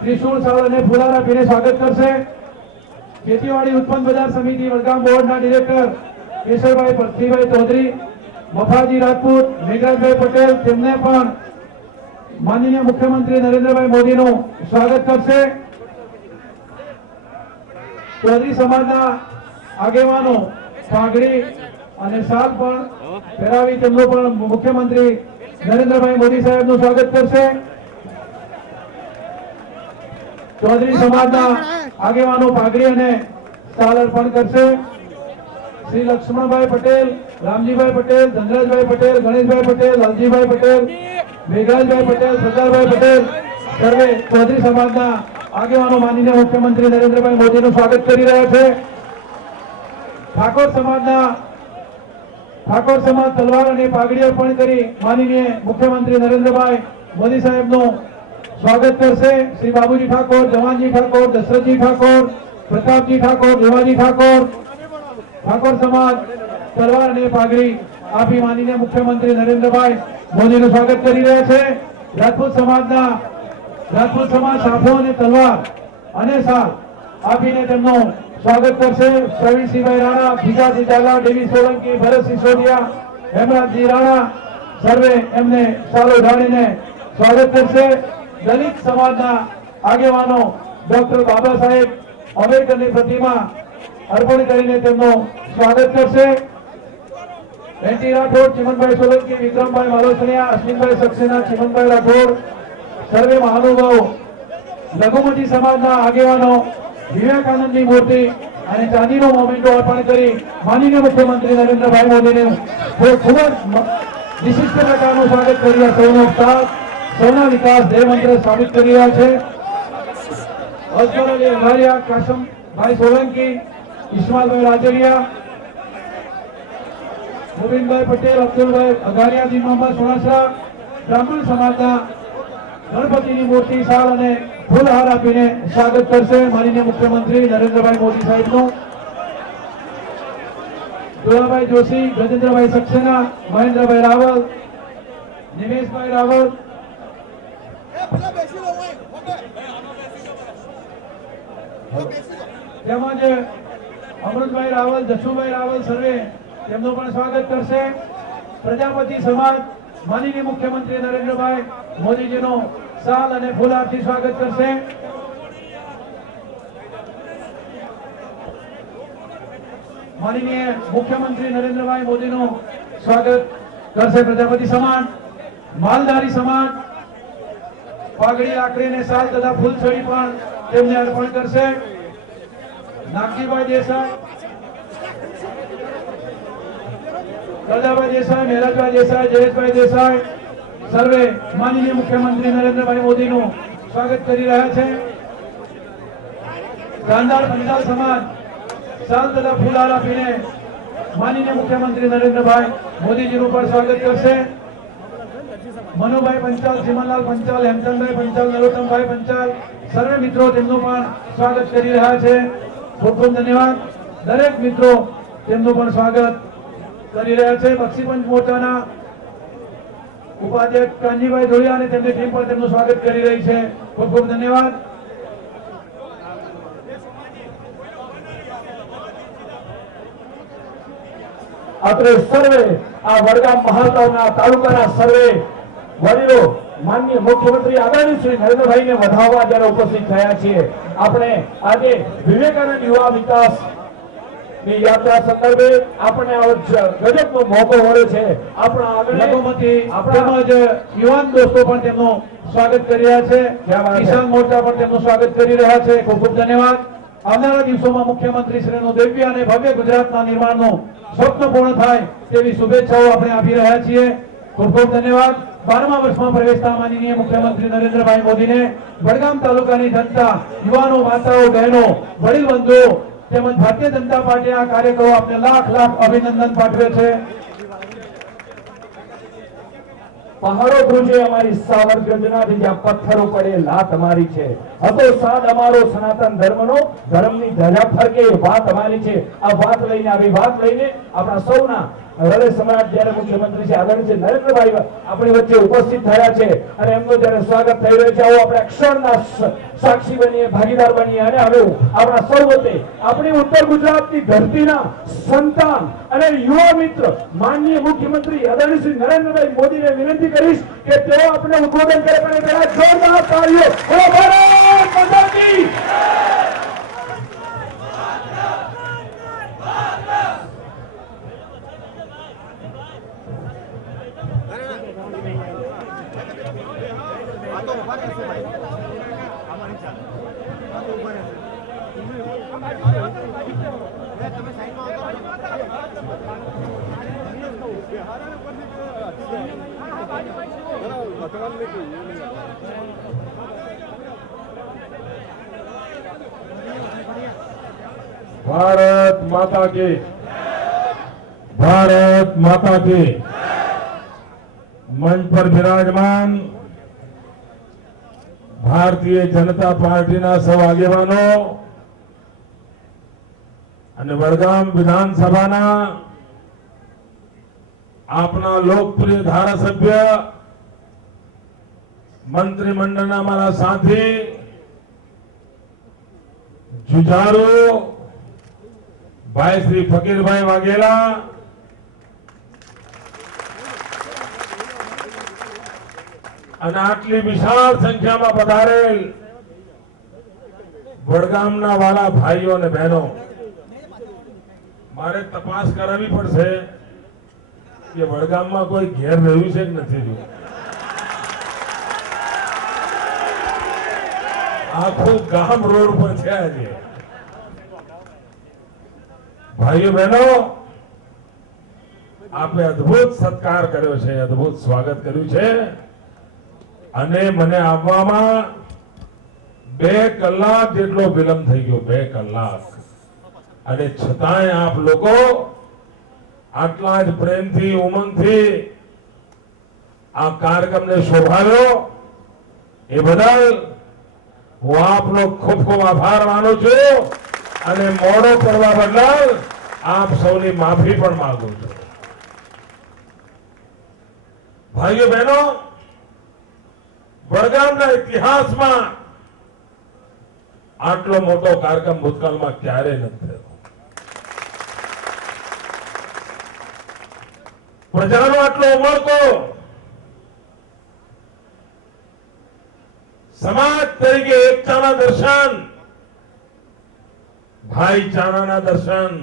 ત્રિશુળ શાલ અને ફુલાર આપીને સ્વાગત કરશે. ખેતીવાડી ઉત્પન્ન બજાર સમિતિ વડગામ બોર્ડના ડિરેક્ટર કેશવભાઈ પૃથ્વીભાઈ ચૌધરી, મફાજી રાજપૂત, મેઘરાજભાઈ પટેલ તેમને પણ માનનીય મુખ્યમંત્રી નરેન્દ્રભાઈ મોદીનું સ્વાગત કરશે. ચૌધરી સમાજના આગેવાનો પાઘડી અને શાલ પણ પહેરાવી તેમનું પણ મુખ્યમંત્રી નરેન્દ્રભાઈ મોદી સાહેબનું સ્વાગત કરશે. ચૌધરી સમાજના આગેવાનો પાઘડી અને શાલ અર્પણ કરશે. શ્રી લક્ષ્મણભાઈ પટેલ, રામજીભાઈ પટેલ, ધનરાજભાઈ પટેલ, ગણેશભાઈ પટેલ, લાલજીભાઈ પટેલ, મેઘરાજભાઈ પટેલ, સરદારભાઈ પટેલ સર્વે ચૌધરી સમાજના આગેવાનો માનનીય મુખ્યમંત્રી નરેન્દ્રભાઈ મોદીનું સ્વાગત કરી રહ્યા છે. ઠાકોર સમાજ તલવાર અને પાઘડી અર્પણ કરી માનનીય મુખ્યમંત્રી નરેન્દ્રભાઈ મોદી સાહેબનું સ્વાગત કરશે. શ્રી બાબુજી ઠાકોર, જવાનજી ઠાકોર, દશરથજી ઠાકોર, પ્રતાપજી ઠાકોર, દેવાજી ઠાકોર ઠાકોર સમાજ તલવાર અને પાઘડી આપી માનનીય મુખ્યમંત્રી નરેન્દ્રભાઈ મોદીનું સ્વાગત કરી રહ્યા છે. રાજપૂત સમાજ સાફો અને તલવાર અને શાલ આપીને તેમનું સ્વાગત કરશે. પ્રવીણસિંહભાઈ રાણા, ભીખાજી ઝાલા, દેવી સોલંકી, ભરત સિસોદિયા, હેમરાજજી રાણા સર્વે એમને શાલ ઓઢાડીને સ્વાગત કરશે. દલિત સમાજના આગેવાનો ડોક્ટર બાબા સાહેબ આંબેડકરની પ્રતિમા અર્પણ કરીને તેમનું સ્વાગત કરશે. એનટી રાઠોડ, ચિમનભાઈ સોલંકી, વિક્રમભાઈ માલોસણિયા, અશ્વિનભાઈ સક્સેના, ચિમનભાઈ રાઠોડ સર્વે મહાનુભાવો લઘુમતી સમાજના આગેવાનો વિવેકાનંદની મૂર્તિ અને ચાંદીનો મોમેન્ટો અર્પણ કરી માનનીય મુખ્યમંત્રી નરેન્દ્રભાઈ મોદીને ખૂબ જ વિશિષ્ટ પ્રકારનું સ્વાગત કરી રહ્યા સૌનો સાથ, સૌના વિકાસ ધ્યેય મંત્ર સાબિત કરી રહ્યા છે. અસગર અલી અંધારિયા, કાશમભાઈ સોલંકી, ઇસ્માલભાઈ રાજરિયા, ગોવિંદભાઈ પટેલ, અબ્દુલભાઈ અઘારિયા, જી મોહમ્મદ સોણાસરા બ્રાહ્મણ સમાજના ગણપતિની મૂર્તિ શાલ અને ફૂલહાર આપીને સ્વાગત કરશે માનનીય મુખ્યમંત્રી નરેન્દ્રભાઈ મોદી સાહેબનું. દોલાભાઈ જોશી, ગજેન્દ્રભાઈ સક્સેના, મહેન્દ્રભાઈ રાવલ, નિમેશભાઈ રાવલ તેમજ અમૃતભાઈ રાવલ, જશુભાઈ રાવલ સર્વે તેમનું પણ સ્વાગત કરશે. પ્રજાપતિ સમાજ માનનીય મુખ્યમંત્રી નરેન્દ્રભાઈ મોદીજીનો શાલ અને ફૂલહારથી સ્વાગત કરશે. માનનીય મુખ્યમંત્રી નરેન્દ્રભાઈ મોદીનું સ્વાગત કરશે પ્રજાપતિ સમાજ. માલધારી સમાજ પાઘડી, લાકડી અને શાલ તથા ફૂલછડી પણ તેમને અર્પણ કરશે. નાગજીભાઈ દેસાઈ, ગરદાભાઈ દેસાઈ, મહેરાજભાઈ દેસાઈ, જયેશભાઈ દેસાઈ સર્વે માનનીય મુખ્યમંત્રી નરેન્દ્રભાઈ મોદીનું સ્વાગત કરી રહ્યા છે. ગાંધાર પંચાલ સમાજ શાલ તથા ફૂલહાર આપીને માનનીય મુખ્યમંત્રી નરેન્દ્રભાઈ મોદીજીનું પણ સ્વાગત કરશે. મનુભાઈ પંચાલ, ચિમનલાલ પંચાલ, હેમચંદભાઈ પંચાલ, નરોત્તમભાઈ પંચાલ સર્વે મિત્રો તેમનું પણ સ્વાગત કરી રહ્યા છે. ખૂબ ખૂબ ધન્યવાદ. દરેક મિત્રો તેમનું પણ સ્વાગત કરી રહ્યા છે. બક્ષીપંચ મોરચાના ઉપાધ્યક્ષ કાનજીભાઈ ધોળિયા અને તેમની ટીમ પણ તેમનું સ્વાગત કરી રહી છે. ખૂબ ખૂબ ધન્યવાદ. આપણે સર્વે આ વડગામ મહાતાઓના તાલુકાના સર્વે વડીલો માનનીય મુખ્યમંત્રી આદરણીય શ્રી નરેન્દ્રભાઈને વધાવવા જ્યારે ઉપસ્થિત થયા છીએ. આપણે આજે વિવેકાનંદ યુવા વિકાસ ની યાત્રા સંદર્ભે આપણે ગજબનો મોકો મળ્યો છે. આપણા લઘુમતી તેમજ યુવાન દોસ્તો પણ તેમનું સ્વાગત કરી રહ્યા છે. કિસાન મોરચા પણ તેમનું સ્વાગત કરી રહ્યા છે. ખૂબ ખૂબ ધન્યવાદ. આવનારા દિવસોમાં મુખ્યમંત્રી શ્રીનું દિવ્ય અને ભવ્ય ગુજરાતના નિર્માણનું સ્વપ્ન પૂર્ણ થાય તેવી શુભેચ્છાઓ આપણે આપી રહ્યા છીએ. ખૂબ ખૂબ ધન્યવાદ. 12મા વર્ષમાં પ્રવેશતા માનનીય મુખ્યમંત્રી નરેન્દ્રભાઈ મોદીને વડગામ તાલુકાની જનતા, યુવાનો, માતાઓ, બહેનો, વડીલ બંધુઓ તેમજ ભારતીય જનતા પાર્ટીના કાર્યકરો આપને લાખ લાખ અભિનંદન પાઠવે છે. પહાડો ધ્રુજે અમારી સાવરગંજનાથી જ્યાં પથ્થરો પડે લાત અમારી છે. હતો સાદ અમારો સનાતન ધર્મનો, ધર્મની ધજા ફરકે વાત અમારી છે. આ વાત લઈને, આવી વાત લઈને આપણા સૌના હૃદય સમ્રાટ જ્યારે મુખ્યમંત્રી છે આદરણીય નરેન્દ્રભાઈ આપણી વચ્ચે ઉપસ્થિત થયા છે અને એમનું જ્યારે સ્વાગત થઈ રહ્યું છે, આવો આપણે ક્ષણના સાક્ષી બનીએ, ભાગીદાર બનીએ અને હવે આપણા સૌ વતે આપણી ઉત્તર ગુજરાતની ધરતીના સંતાન અને યુવા મિત્ર માનનીય મુખ્યમંત્રી આદરણીય શ્રી નરેન્દ્રભાઈ મોદીને વિનંતી કરીશ કે તેઓ આપણે ઉદ્બોધન કરે, પણ પહેલા જોરદાર તાળીઓ. બોલો ભારત માતા કી. भारत माता की, भारत माता की. मंच पर विराजमान भारतीय जनता पार्टीના સૌ આગેવાનો અને વડગામ વિધાનસભાના આપના લોકપ્રિય ધારાસભ્ય, મંત્રીમંડળના મારા સાથી, જુજારો ભાઈ શ્રી ફકીરભાઈ વાઘેલા, અને આટલી વિશાળ સંખ્યામાં પધારેલ વડગામના વાલા ભાઈઓ અને બહેનો, મારે તપાસ કરાવવી પડશે કે વડગામમાં કોઈ ઘેર રહ્યું છે કે નથી રહ્યું. આખું ગામ રોડ પર છે આજે. ભાઈઓ બહેનો, આપે અદભુત સત્કાર કર્યો છે, અદભુત સ્વાગત કર્યું છે અને મને આવવામાં 2 કલાક જેટલો વિલંબ થઈ ગયો. 2 કલાક, અને છતાંય આપ લોકો આટલા જ પ્રેમથી, ઉમંગથી આ કાર્યક્રમને શોભાવ્યો એ બદલ હું આપનો ખૂબ ખૂબ આભાર માનું છું અને મોડો કરવા બદલ આપ સૌની માફી પણ માંગુ છું. ભાઈઓ બહેનો, વડગામના ઇતિહાસમાં આટલો મોટો કાર્યક્રમ ભૂતકાળમાં ક્યારેય નથી થયો. પ્રજાનો આટલો ઉમળકો, સમાજ તરીકે એકતાના દર્શન, ભાઈચારાના દર્શન.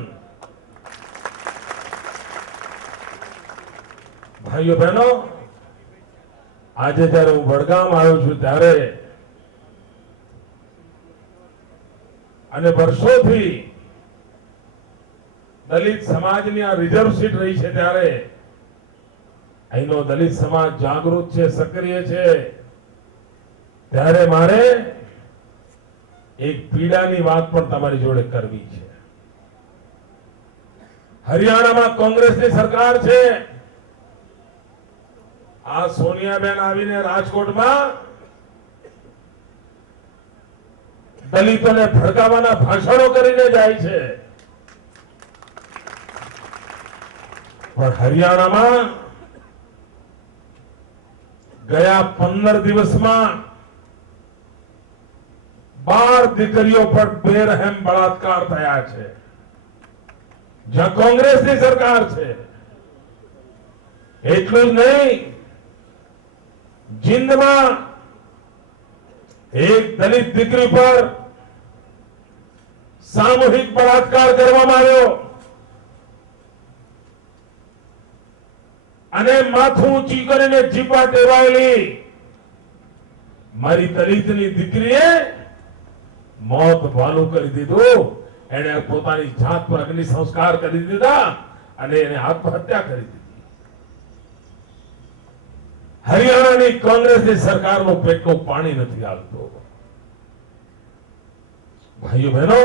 ભાઈઓ બહેનો, આજે જયારે હું વડગામ આવ્યો છું ત્યારે અને વર્ષોથી દલિત સમાજની આ રિઝર્વ સીટ રહી છે ત્યારે અહીંનો દલિત સમાજ જાગૃત છે, સક્રિય છે, ત્યારે મારે એક પીડાની વાત પણ તમારી જોડે કરવી છે. હરિયાણામાં કોંગ્રેસની સરકાર છે. આ સોનિયાબેન આવીને રાજકોટમાં દલિતોને ભડકાવાના ભાષણો કરીને જાય છે, પણ હરિયાણામાં ગયા 15 દિવસમાં 12 દીકરીઓ પર બેરહેમ બળાત્કાર થયા છે, જ્યાં કોંગ્રેસની સરકાર છે. એટલું જ નહીં, જીંદમાં એક દલિત દીકરી પર સામૂહિક બળાત્કાર કરવામાં આવ્યો અને માથું ઊંચી કરીને જીપા ટેવાયેલી મારી દલિતની દીકરીએ મોત વાલું કરી દીધું. એને પોતાની જાત પર અગ્નિ સંસ્કાર કરી દીધા અને એને આત્મહત્યા કરી દીધી. હરિયાણાની કોંગ્રેસની સરકારનું પેટનું પાણી નથી આવતું. ભાઈઓ બહેનો,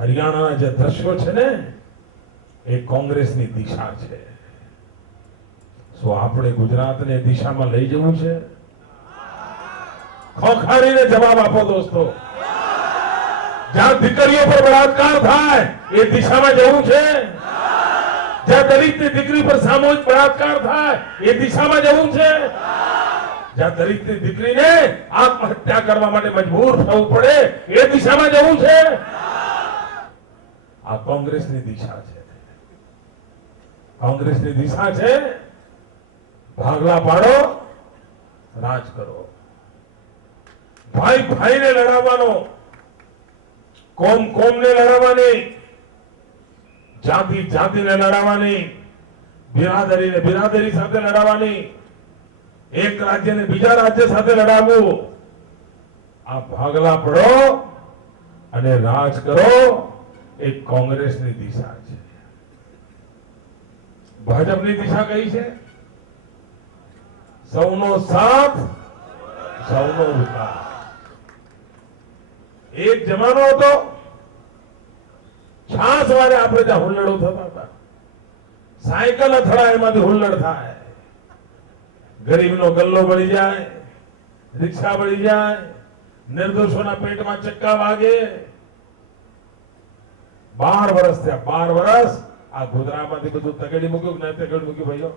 હરિયાણાના જે દ્રશ્યો છે ને એ કોંગ્રેસની દિશા છે. શું આપણે ગુજરાતને દિશામાં લઈ જવું છે? ખોખારીને જવાબ આપો દોસ્તો. જ્યાં દીકરીઓ પર બળાત્કાર થાય એ દિશામાં જવું છે? જ્યાં દલિતની દીકરી પર સામૂહિક બળાત્કાર થાય એ દિશામાં જવું છે, જ્યાં દલિતની દીકરીને આત્મહત્યા કરવા માટે મજબૂર થવું પડે એ દિશામાં જવું છે. આ કોંગ્રેસની દિશા છે. કોંગ્રેસની દિશા છે ભાગલા પાડો, રાજ કરો. ભાઈ ભાઈને લડાવવાનો, કોમ કોમને લડાવવાની, જાતિ જાતિને લડાવવાની, બિરાદરીને બિરાદરી સાથે લડાવવાની, એક રાજ્યને બીજા રાજ્ય સાથે લડાવવું. આ ભાગલા પડો અને રાજ કરો એ કોંગ્રેસની દિશા છે. ભાજપની દિશા કઈ છે? સૌનો સાથ, સૌનો વિકાસ. એક જમાનો હતો છાસ વારે આપણે ત્યાં હુલ્લડો થતા હતા, સાયકલ અથડાય એમાંથી હુલ્લડ થાય, ગરીબનો ગલ્લો બળી જાય, રિક્ષા બળી જાય, નિર્દોષોના પેટમાં ચક્કા વાગે. 12 વર્ષ થયા, 12 વર્ષ આ ગુજરાતમાંથી બધું તગડી મૂક્યું કે ના તગડી મૂક્યું ભાઈઓ?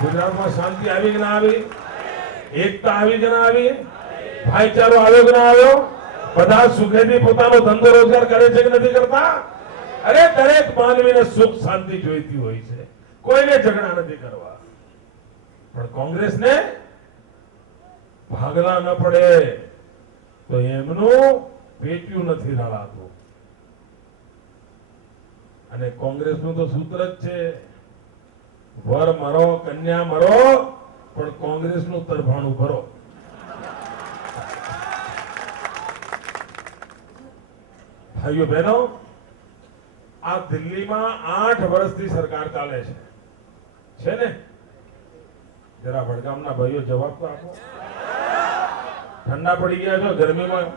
ગુજરાતમાં શાંતિ આવી કે ના આવી? એકતા આવી કે ના આવી? ભાઈચારો આવ્યો કે ના આવ્યો? બધા સુખેથી પોતાનો ધંધો રોજગાર કરે છે કે નથી કરતા? અરે દરેક માનવીને સુખ શાંતિ જોઈતી હોય છે, કોઈને ઝઘડા નથી કરવા. પણ કોંગ્રેસને ભાગલા ન પડે તો એમનું પેટ્યું નથી રળાતું. અને કોંગ્રેસનું તો સૂત્ર જ છે, વર મરો કન્યા મરો પણ કોંગ્રેસનું તરફાણું ભરો. ભાઈઓ બહેનો, આ દિલ્હીમાં 8 વર્ષથી સરકાર ચાલે છે ને? જરા વડગામના ભાઈઓ જવાબ તો આપો. ઠંડા પડી ગયા છો ગરમીમાં?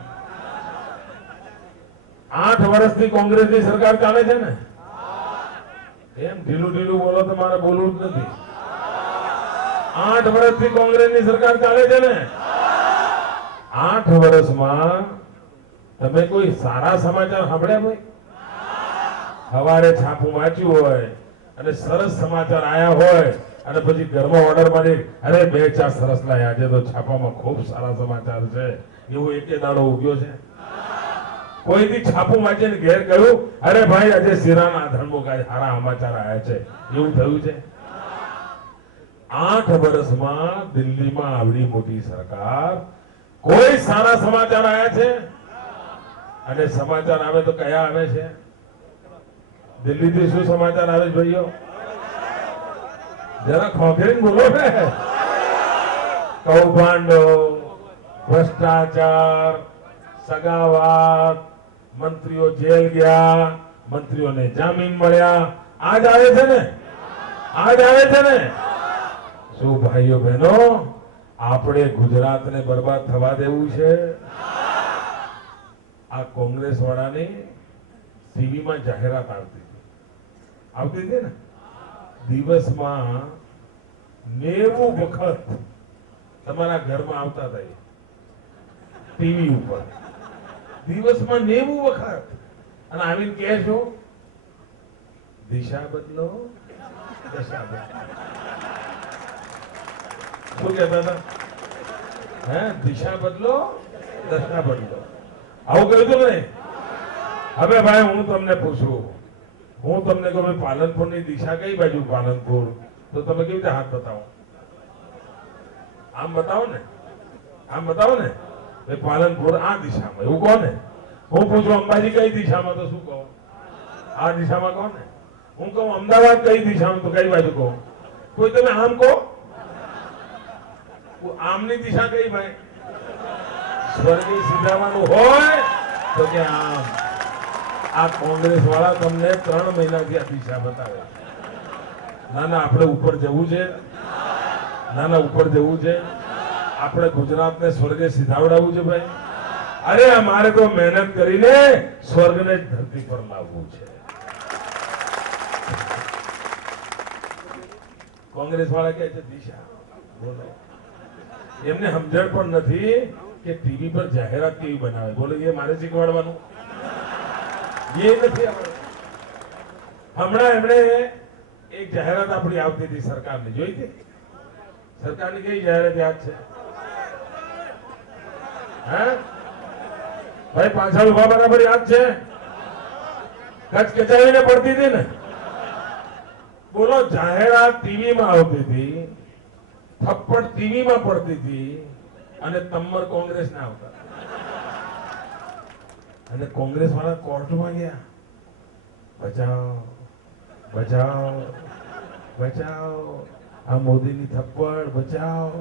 8 વર્ષથી કોંગ્રેસની સરકાર ચાલે છે ને? એમ ઢીલું ઢીલું બોલો તો મારે બોલવું જ નથી. 8 વર્ષથી કોંગ્રેસની સરકાર ચાલે છે ને? 8 વર્ષમાં તમે કોઈ સારા સમાચાર સાંભળ્યા ભાઈ? સવારે છાપું વાંચ્યું હોય અને સરસ સમાચાર આયા હોય અને પછી ઘરમાં ઓર્ડર મારી, અરે 2-4 સરસ લાયા, આજે તો છાપામાં ખૂબ સારા સમાચાર છે, એવું એકે દાડો ઉગ્યો છે? કોઈથી છાપું વાંચીને ઘેર કહ્યું, અરે ભાઈ આજે શિરાના ધર્મો કાંઈ સારા સમાચાર આવ્યા છે, એવું થયું છે? 8 વર્ષમાં દિલ્હીમાં આવડી મોટી સરકાર, કોઈ સારા સમાચાર આવ્યા છે? અને સમાચાર આવે તો કયા આવે છે? દિલ્હીથી શું સમાચાર આવે છે ભાઈઓ? જરા ખોખરીને બોલો ને. કૌભાંડો, ભ્રષ્ટાચાર, સગાવાદ, મંત્રીઓ જેલ ગયા, મંત્રીઓને જામીન મળ્યા, આજ આવે છે ને? આજ આવે છે ને? શું ભાઈઓ બહેનો આપણે ગુજરાતને બરબાદ થવા દેવું છે? આ કોંગ્રેસ વાળાની ટીવીમાં જાહેરાત આવતી હતી ને, દિવસમાં 90 વખત તમારા ઘરમાં આવતા હતા ટીવી ઉપર, દિવસમાં 90 વખત. અને આવીને કહે છો દિશા બદલો, દશા બદલો. શું કહેતા હતા? હે, દિશા બદલો, દશા બદલો, આવું કહ્યું હતું ને? હવે ભાઈ હું તમને પૂછું, હું તમને કહું પાલનપુરની દિશા કઈ બાજુ? પાલનપુર તો તમે કેવી રીતે હાથ બતાવો? આમ બતાવો ને, આમ બતાવો ને. પાલનપુર આ દિશામાં, એવું કહો ને. હું પૂછું અંબાજી કઈ દિશામાં, તો શું કહો? આ દિશામાં કહો ને. હું કહું અમદાવાદ કઈ દિશામાં, તો કઈ બાજુ કહો? કોઈ તમે આમ કહો. આમની દિશા કઈ ભાઈ? સ્વર્ગે સીધાવાનું હોય તો કે આમ. આ કોંગ્રેસ વાળા તમને 3 મહિનાથી આ દિશા બતાવે. ના ના, આપણે ઉપર જવું છે, ના ના ઉપર જવું છે, આપણે ગુજરાતને સ્વર્ગે સીધાવડાવવું છે ભાઈ. અરે અમારે તો મહેનત કરીને સ્વર્ગને ધરતી પર લાવવું છે. કોંગ્રેસ વાળા કહે છે દિશા બોલો. એમને સમજણ પણ નથી કે ટીવી પર જાહેરાત કેવી બનાવે. બોલો, એ મારે શીખવાડવાનું? એ નથી આવડતું. હમણાં એમણે એક જાહેરાત આપણી આવતી હતી સરકારની, જોઈ હતી? સરકારની કઈ જાહેરાત યાદ છે? હે ભાઈ, પાછળ ઉભા બરાબર યાદ છે? કચ્છ કચાવીને પડતી હતી ને? બોલો, જાહેરાત ટીવીમાં આવતી હતી, થપ્પડ ટીવીમાં પડતી હતી અને તમ્મર કોંગ્રેસ ના આવતા. અને કોંગ્રેસ વાળા કોર્ટમાં ગયા, બચાવ બચાવ બચાવ, આ મોદીની થપ્પડ બચાવ.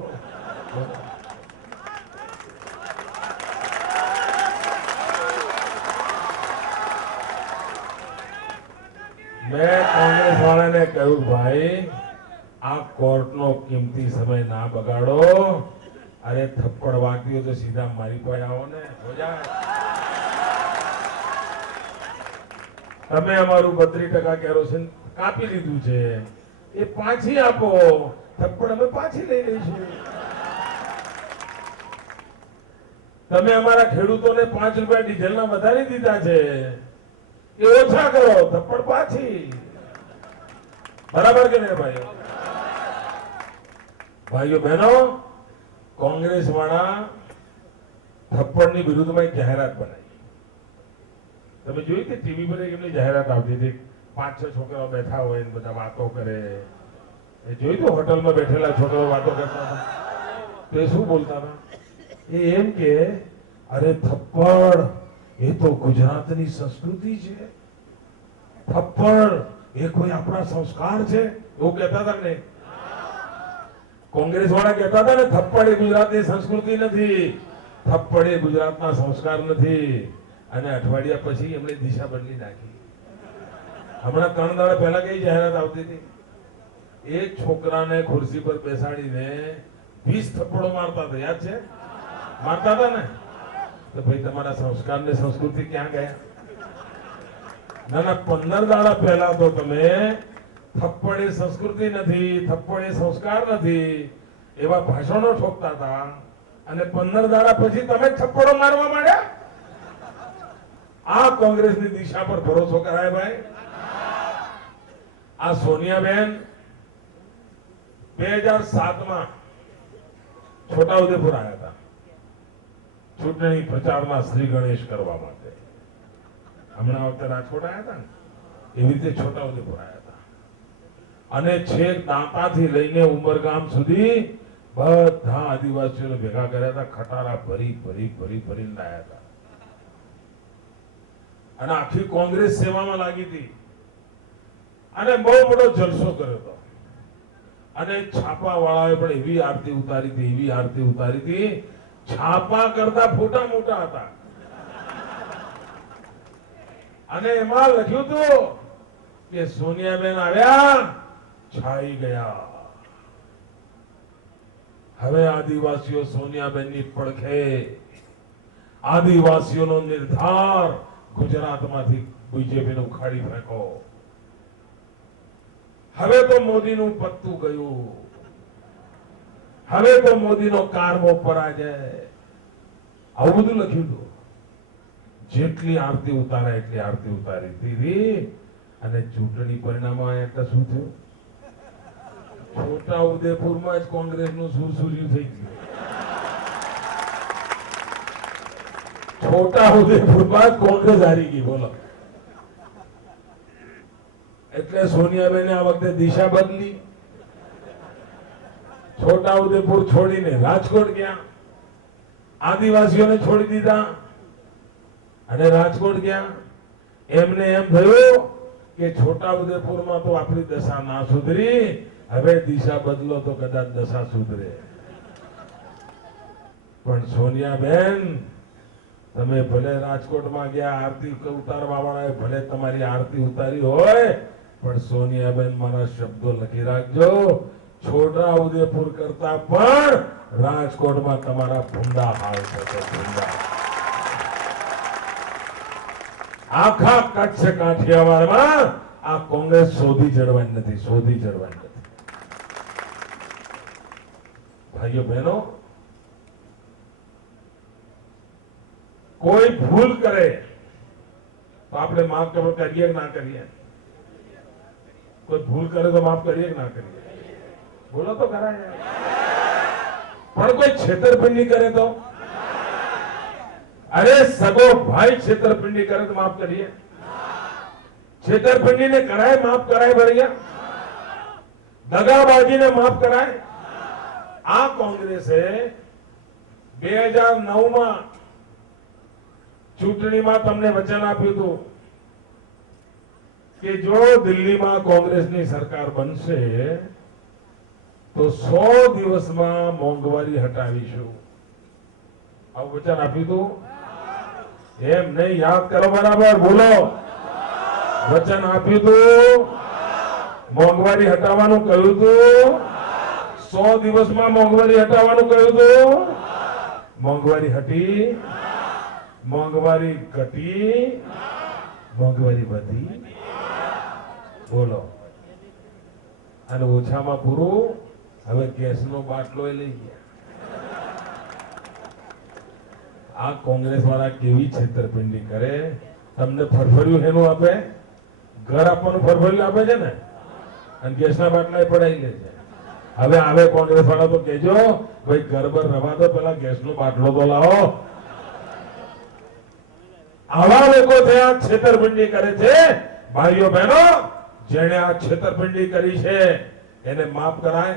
મેં કોંગ્રેસ વાળાને કહ્યું, ભાઈ આ કોર્ટનો કિંમતી સમય ના બગાડો. અરે થપ્પડ વાગતી હોય તો સીધા મારી પાસે આવો ને. તમે અમારું 32% કેરોસીન કાપી લીધું છે, એ પાછી આપો, થપ્પડ અમે પાછી લઈ લઈશું. તમે અમારા ખેડૂતોને 5 રૂપિયા ડીઝલના વધારી દીધા છે, એ ઓછા કરો, થપ્પડ પાછી. બરાબર કે નહીં ભાઈઓ? ભાઈઓ બહેનો, કોંગ્રેસ વાળા થપ્પડની વિરુદ્ધમાં એક જાહેરાત બનાવી. તમે જોઈ કે ટીવી પર એમની જાહેરાત આવતી હતી, 5-6 છોકરાઓ બેઠા હોય ને બધા વાતો કરે. એ જોયું તો હોટલમાં બેઠેલા છોકરાઓ વાતો કરતા હતા. તો એ શું બોલતા હતા? એ એમ કે અરે થપ્પડ એ તો ગુજરાતની સંસ્કૃતિ છે, થપ્પડ એ કોઈ આપણા સંસ્કાર છે, એવું કહેતા હતા ને. કોંગ્રેસ વાળા કહેતા હતા ને થપ્પડ એ ગુજરાતની સંસ્કૃતિ નથી, થપ્પડ એ ગુજરાતના સંસ્કાર નથી. અને અઠવાડિયા પછી એમણે દિશા બદલી નાખી. હમણાં 3 દાડા પહેલા કઈ જાહેરાત આવતી હતી? એક છોકરાને ખુરશી પર બેસાડીને 20 થપ્પડો મારતા હતા, યાદ છે? મારતા હતા ને? તો ભાઈ તમારા સંસ્કાર ને સંસ્કૃતિ ક્યાં ગયા? ના 15 દાડા પહેલા તો તમે થપ્પડ એ સંસ્કૃતિ નથી, થપ્પડ એ સંસ્કાર નથી એવા ભાષણો ઠોકતા હતા, અને 15 દાડા પછી તમે થપ્પડો મારવા માંડ્યા. આ કોંગ્રેસની દિશા પર ભરોસો કરાય ભાઈ? આ સોનિયાબેન 2007માં છોટાઉદેપુર આવ્યા હતા ચૂંટણી પ્રચારના શ્રી ગણેશ કરવા માટે. હમણાં વખતે રાજકોટ આવ્યા હતા ને, એવી રીતે છોટાઉદેપુર આવ્યા હતા. અને છેક દાંતાથી લઈને ઉમરગામ સુધી બધા આદિવાસીઓને ભેગા કર્યા હતા, ખટારા ભરી ભરી ભરી ભરીને લાયા હતા. અને આખી કોંગ્રેસ સેવામાં લાગી હતી અને બહુ મોટો જલસો કર્યો હતો. અને છાપા વાળાએ પણ એવી આરતી ઉતારી હતી, એવી આરતી ઉતારી હતી, છાપા કરતા ફોટા મોટા હતા. અને એમાં લખ્યું હતું કે સોનિયાબેન આવ્યા, છાઈ ગયા. હવે આદિવાસીઓ સોનિયાબેનની પડખે, આદિવાસીઓનો નિર્ધાર ગુજરાતમાંથી બીજેપીને ઉખાડી ફેંકો. હવે તો મોદીનું પત્તું ગયું, હવે તો મોદીનો કારમો પરાજય. આવું બધું લખ્યું હતું. જેટલી આરતી ઉતારે એટલી આરતી ઉતારી હતી. અને ચૂંટણી પરિણામ એટલે શું થયું? છોટા ઉદેપુરમાં જ કોંગ્રેસનું સુરસુર્યું થઈ ગયું. છોટા ઉદેપુરમાં કોંગ્રેસ હારી ગઈ. બોલો, એટલે સોનિયાબેને આ વખતે દિશા બદલી. છોટા ઉદેપુર છોડીને રાજકોટ ગયા, આદિવાસીઓને છોડી દીધા અને રાજકોટ ગયા. એમને એમ થયું કે છોટા ઉદેપુરમાં તો આપણી દશા ના સુધરી, હવે દિશા બદલો તો કદાચ દશા સુધરે. પણ સોનિયાબેન, તમે ભલે રાજકોટમાં ગયા, આરતી ઉતારવા વાળાએ ભલે તમારી આરતી ઉતારી હોય, પણ સોનિયાબેન મારા શબ્દો લખી રાખજો, છોટા ઉદેપુર કરતા પણ રાજકોટમાં તમારા ભૂંડા હાલ થશે. ભૂંડા આખા કચ્છ કાઠિયાવાડમાં આ કોંગ્રેસ શોધી ચડવાની નથી, શોધી ચડવાની નથી. ભાઈઓ બહેનો, કોઈ ભૂલ કરે તો આપણે માફ કરો, કરીએ ના કરીએ, કોઈ ભૂલ કરે તો માફ કરીએ કે ના કરીએ? બોલો તો ખરા યાર. પણ કોઈ છેતરપિંડી કરે તો? અરે સગો ભાઈ છેતરપિંડી કરે તો માફ કરીએ? છેતરપિંડીને કરાય માફ કરાય ભરિયા? દગાબાજીને માફ કરાય? આ કોંગ્રેસે 2009માં ચૂંટણીમાં તમને વચન આપ્યું હતું કે જો દિલ્હીમાં કોંગ્રેસની સરકાર બનશે તો 100 દિવસમાં મોંઘવારી હટાવીશું. આવું વચન આપ્યું હતું? એમ નહીં, યાદ કરો બરાબર, બોલો. વચન આપ્યું હતું, મોંઘવારી હટાવવાનું કહ્યું હતું, 100 દિવસમાં મોંઘવારી હટાવવાનું કહ્યું હતું. મોંઘવારી હટી, મોંઘવારી ઘટી, મોંઘવારી વધી. બોલો. અને ઓછામાં પૂરું, હવે ગેસનો બાટલો લઈ ગયા. આ કોંગ્રેસ વાળા કેવી છેતરપિંડી કરે. તમને ફરફર્યું એનું આપે, ઘર આપવાનું ફરફર્યું આપે છે ને, અને ગેસના બાટલા પડાવી લે છે. હવે આવે કોંગ્રેસ વાળા તો કેજો ભાઈ ગરબર રવા દો, પેલા ગેસનો બાટલો તો લાવો. આવા લોકો ત્યાં છેતરપિંડી કરે છે. ભાઈઓ બહેનો, જેણે આ છેતરપિંડી કરી છે એને માફ કરાય?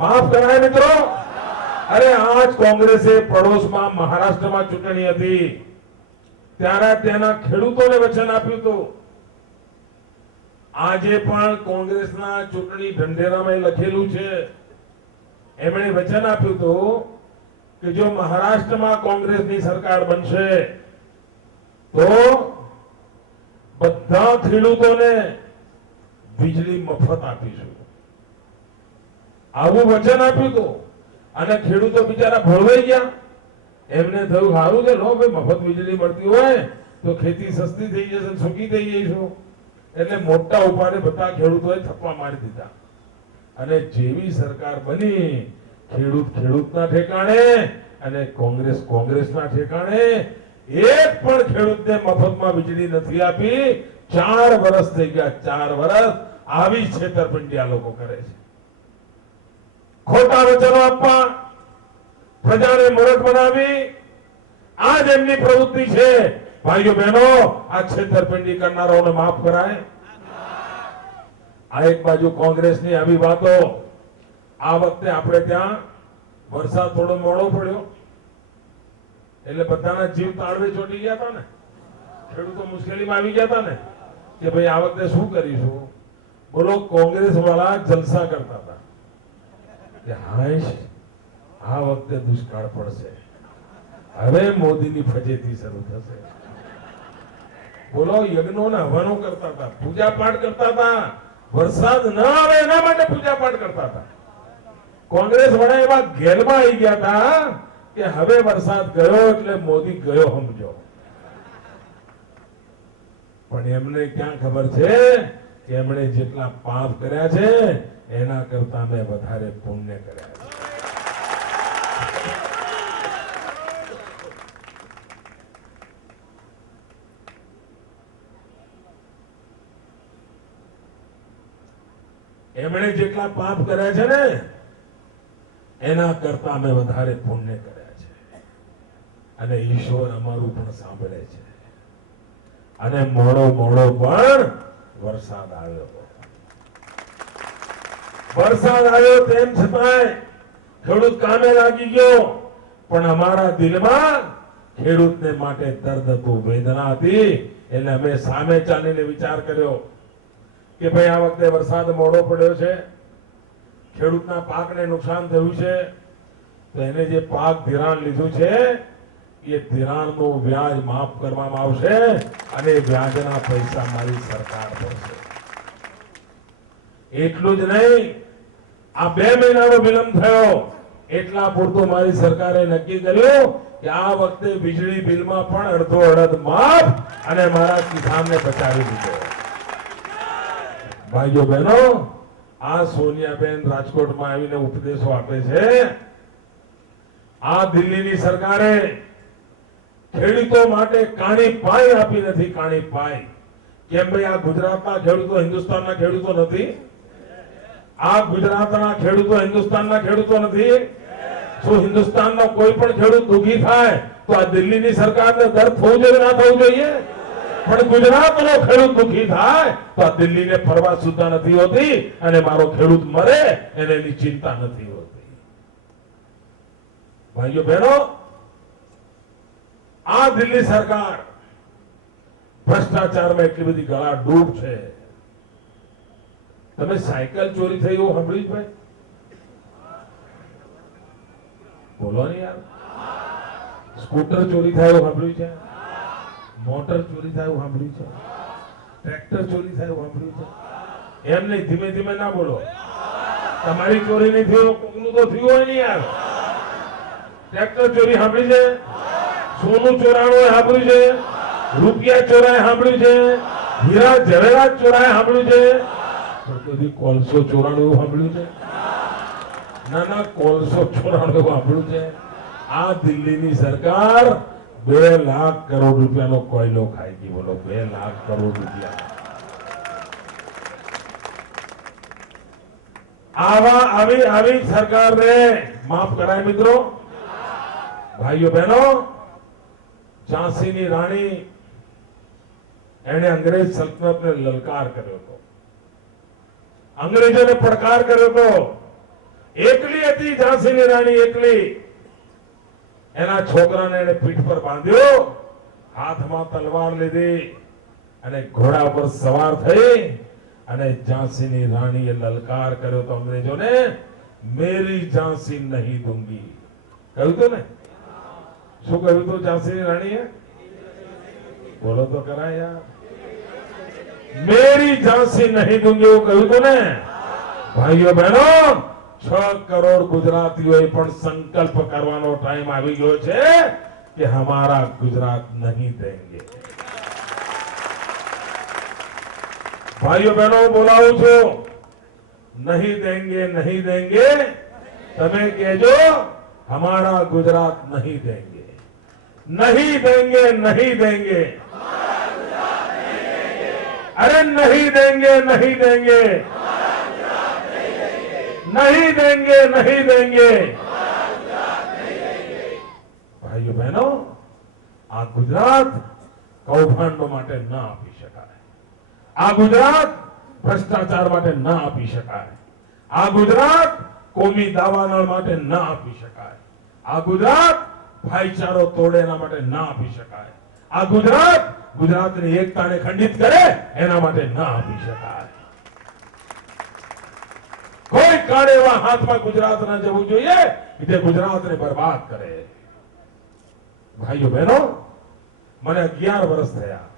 માફ કરાય મિત્રો? અરે આજ કોંગ્રેસે પડોશમાં મહારાષ્ટ્રમાં ચૂંટણી હતી ત્યારે તેના ખેડૂતોને વચન આપ્યું હતું. આજે પણ કોંગ્રેસના ચૂંટણી ઢંઢેરામાં લખેલું છે. એમણે વચન આપ્યું હતું કે જો મહારાષ્ટ્રમાં કોંગ્રેસની સરકાર બનશે તો બધા ખેડૂતોને વીજળી મફત આપીશું. આવું વચન આપ્યું હતું. અને ખેડૂતો બિચારા ભોળવાઈ ગયા. એમને થયું સારું છે, લો ભાઈ મફત વીજળી મળતી હોય તો ખેતી સસ્તી થઈ જશે, સુખી થઈ જઈશું. એટલે મોટા ઉપાડે બધા ખેડૂતોએ થપ્પા મારી દીધા. અને જેવી સરકાર બની, ખેડૂત ખેડૂતના ઠેકાણે અને કોંગ્રેસ કોંગ્રેસના ઠેકાણે. એક પણ ખેડૂતને મફતમાં વીજળી નથી આપી. 4 વર્ષ થઈ ગયા, 4 વર્ષ. આવી છેતરપિંડી આ લોકો કરે છે. ખોટા વચનો આપવા, પ્રજાને મૂર્ખ બનાવી, આ જ એમની પ્રવૃત્તિ છે. ભાઈઓ બહેનો, આ છેતરપિંડી કરનારાઓને માફ કરાય? આ એક બાજુ કોંગ્રેસની આવી વાતો. આ વખતે આપણે ત્યાં વરસાદ થોડો મોડો પડ્યો એટલે બધાના જીવ તાળવે ચોટી ગયા હતા ને. ખેડૂતો મુશ્કેલીમાં આવી ગયા હતા ને કે ભાઈ આ વખતે શું કરીશું. બોલો, કોંગ્રેસ વાળા જલસા કરતા હતા કે હાશ આ વખતે દુષ્કાળ પડશે, હવે મોદીની ફજેતી શરૂ થશે. બોલો, યજ્ઞોના હવનો કરતા હતા, પૂજા પાઠ કરતા હતા. વરસાદ ન આવે એના માટે પૂજા પાઠ કરતા હતા. કોંગ્રેસ વાળા એવા ઘેરમાં આવી ગયા હતા કે હવે વરસાદ ગયો એટલે મોદી ગયો સમજો. પણ એમને ક્યાં ખબર છે કે એમણે જેટલા પાપ કર્યા છે એના કરતા મેં વધારે પુણ્ય કર્યા છે. એમણે જેટલા પાપ કર્યા છે ને એના કરતા અમે વધારે પુણ્ય કર્યા છે. અને ઈશ્વર અમારું પણ સાંભળે છે. અને મોડો મોડો પણ વરસાદ આવ્યો. વરસાદ આવ્યો તેમ છતાંય ખેડૂત કામે લાગી ગયો. પણ અમારા દિલમાં ખેડૂતને માટે દર્દ હતું, વેદના હતી. એટલે અમે સામે ચાલીને વિચાર કર્યો કે ભાઈ આ વખતે વરસાદ મોડો પડ્યો છે, ખેડૂતના પાકને નુકસાન થયું છે, તો એને જે પાક ધિરાણ લીધું છે એ ધિરાણનું વ્યાજ માફ કરવામાં આવશે અને વ્યાજના પૈસા મારી સરકાર ભરશે. એટલું જ નહીં, આ 2 મહિનાનો વિલંબ થયો એટલા પૂરતું મારી સરકારે નક્કી કર્યું કે આ વખતે વીજળી બિલમાં પણ અડધો અડધ માફ અને મારા કિસાનને બચાવી દીધો. ભાઈઓ બહેનો, આ સોનિયાબેન રાજકોટમાં આવીને ઉપદેશો આપે છે. આ દિલ્હીની સરકારે ખેડૂતો માટે કાણી પાઈ આપી નથી. કાણી પાઈ કેમ ભાઈ આ ગુજરાતના ખેડૂતો હિન્દુસ્તાનના ખેડૂતો નથી? આ ગુજરાતના ખેડૂતો હિન્દુસ્તાનના ખેડૂતો નથી? શું હિન્દુસ્તાનનો કોઈ પણ ખેડૂત દુઃખી થાય તો આ દિલ્હીની સરકારને દર્દ થવું જોઈએ ના થવું જોઈએ? પણ ગુજરાતનો ખેડૂત દુઃખી થાય તો આ દિલ્હીને ફરવા સુદ્ધા નથી હોતી, અને મારો ખેડૂત મરે એને એની ચિંતા નથી હોતી. ભાઈઓ બહેનો, આ દિલ્હી સરકાર ભ્રષ્ટાચારમાં એટલી બધી ગળા ડૂબ છે. તમે સાયકલ ચોરી થઈ એવું સાંભળ્યું ભાઈ? બોલો ને યાર. સ્કૂટર ચોરી થાય એવું સાંભળ્યું છે? મોટર ચોરી થાય એવું સાંભળ્યું છે? ટ્રેક્ટર ચોરી થાય એવું સાંભળ્યું છે? એમ નહીં, ધીમે ધીમે ના બોલો. તમારી ચોરી નહીં થયું, કોકનું તો થયું હોય ને યાર. ટ્રેક્ટર ચોરી સાંભળી છે? સોનું ચોરાણું સાંભળ્યું છે? રૂપિયા ચોરાય સાંભળ્યું છે? હીરા જવેરાત ચોરાય સાંભળ્યું છે? કદી કોલસો ચોરાણું એવું સાંભળ્યું છે? ના ના, કોલસો ચોરાણું એવું સાંભળ્યું છે? આ દિલ્હીની સરકાર 2 લાખ કરોડ રૂપિયાનો કોયલો ખાઈ ગઈ. બોલો, 2 લાખ કરોડ રૂપિયા. આવી સરકારને માફ કરાય મિત્રો? ભાઈઓ બહેનો, ઝાંસીની રાણી એને અંગ્રેજ સલ્તનતને લલકાર કર્યો હતો, અંગ્રેજોને પડકાર કર્યો હતો. એકલી હતી ઝાંસીની રાણી, એકલી. એના છોકરાને એને પીઠ પર બાંધ્યો, હાથમાં તલવાર લીધી અને ઘોડા પર સવાર થઈ અને ઝાંસીની રાણીએ લલકાર કર્યો તો અંગ્રેજોને, મેરી ઝાંસી નહીં દૂંગી. કહ્યું તો ને? શું કહ્યું તો ઝાંસીની રાણીએ? બોલો તો કરા યાર. મેરી ઝાંસી નહીં દૂંગી એવું કહ્યું તો ને? ભાઈઓ બહેનો, 6 કરોડ ગુજરાતીઓએ પણ સંકલ્પ કરવાનો ટાઈમ આવી ગયો છે કે હમારા ગુજરાત નહીં દેંગે. ભાઈઓ બહેનો, બોલાવું છું, નહીં દેંગે, નહીં દેંગે. તમે કહેજો, हमारा गुजरात नहीं देंगे, नहीं देंगे, नहीं देंगे, अरे नहीं देंगे, नहीं देंगे, नहीं देंगे, नहीं देंगे. भाइयों बहनों, आ गुजरात कौभांडो માટે ન આપી શકાય. આ ગુજરાત ભ્રષ્ટાચાર માટે ન આપી શકાય. આ ગુજરાત કોમી દાવાનળ માટે ન આપી શકાય. આ ગુજરાત ભાઈચારો તોડે એના માટે ન આપી શકાય. આ ગુજરાત ગુજરાતની એકતાને ખંડિત કરે એના માટે ન આપી શકાય. કોઈ કાળે એવા હાથમાં ગુજરાત ન જવું જોઈએ જે ગુજરાતને બરબાદ કરે. ભાઈઓ બહેનો, મને 11 વર્ષ થયા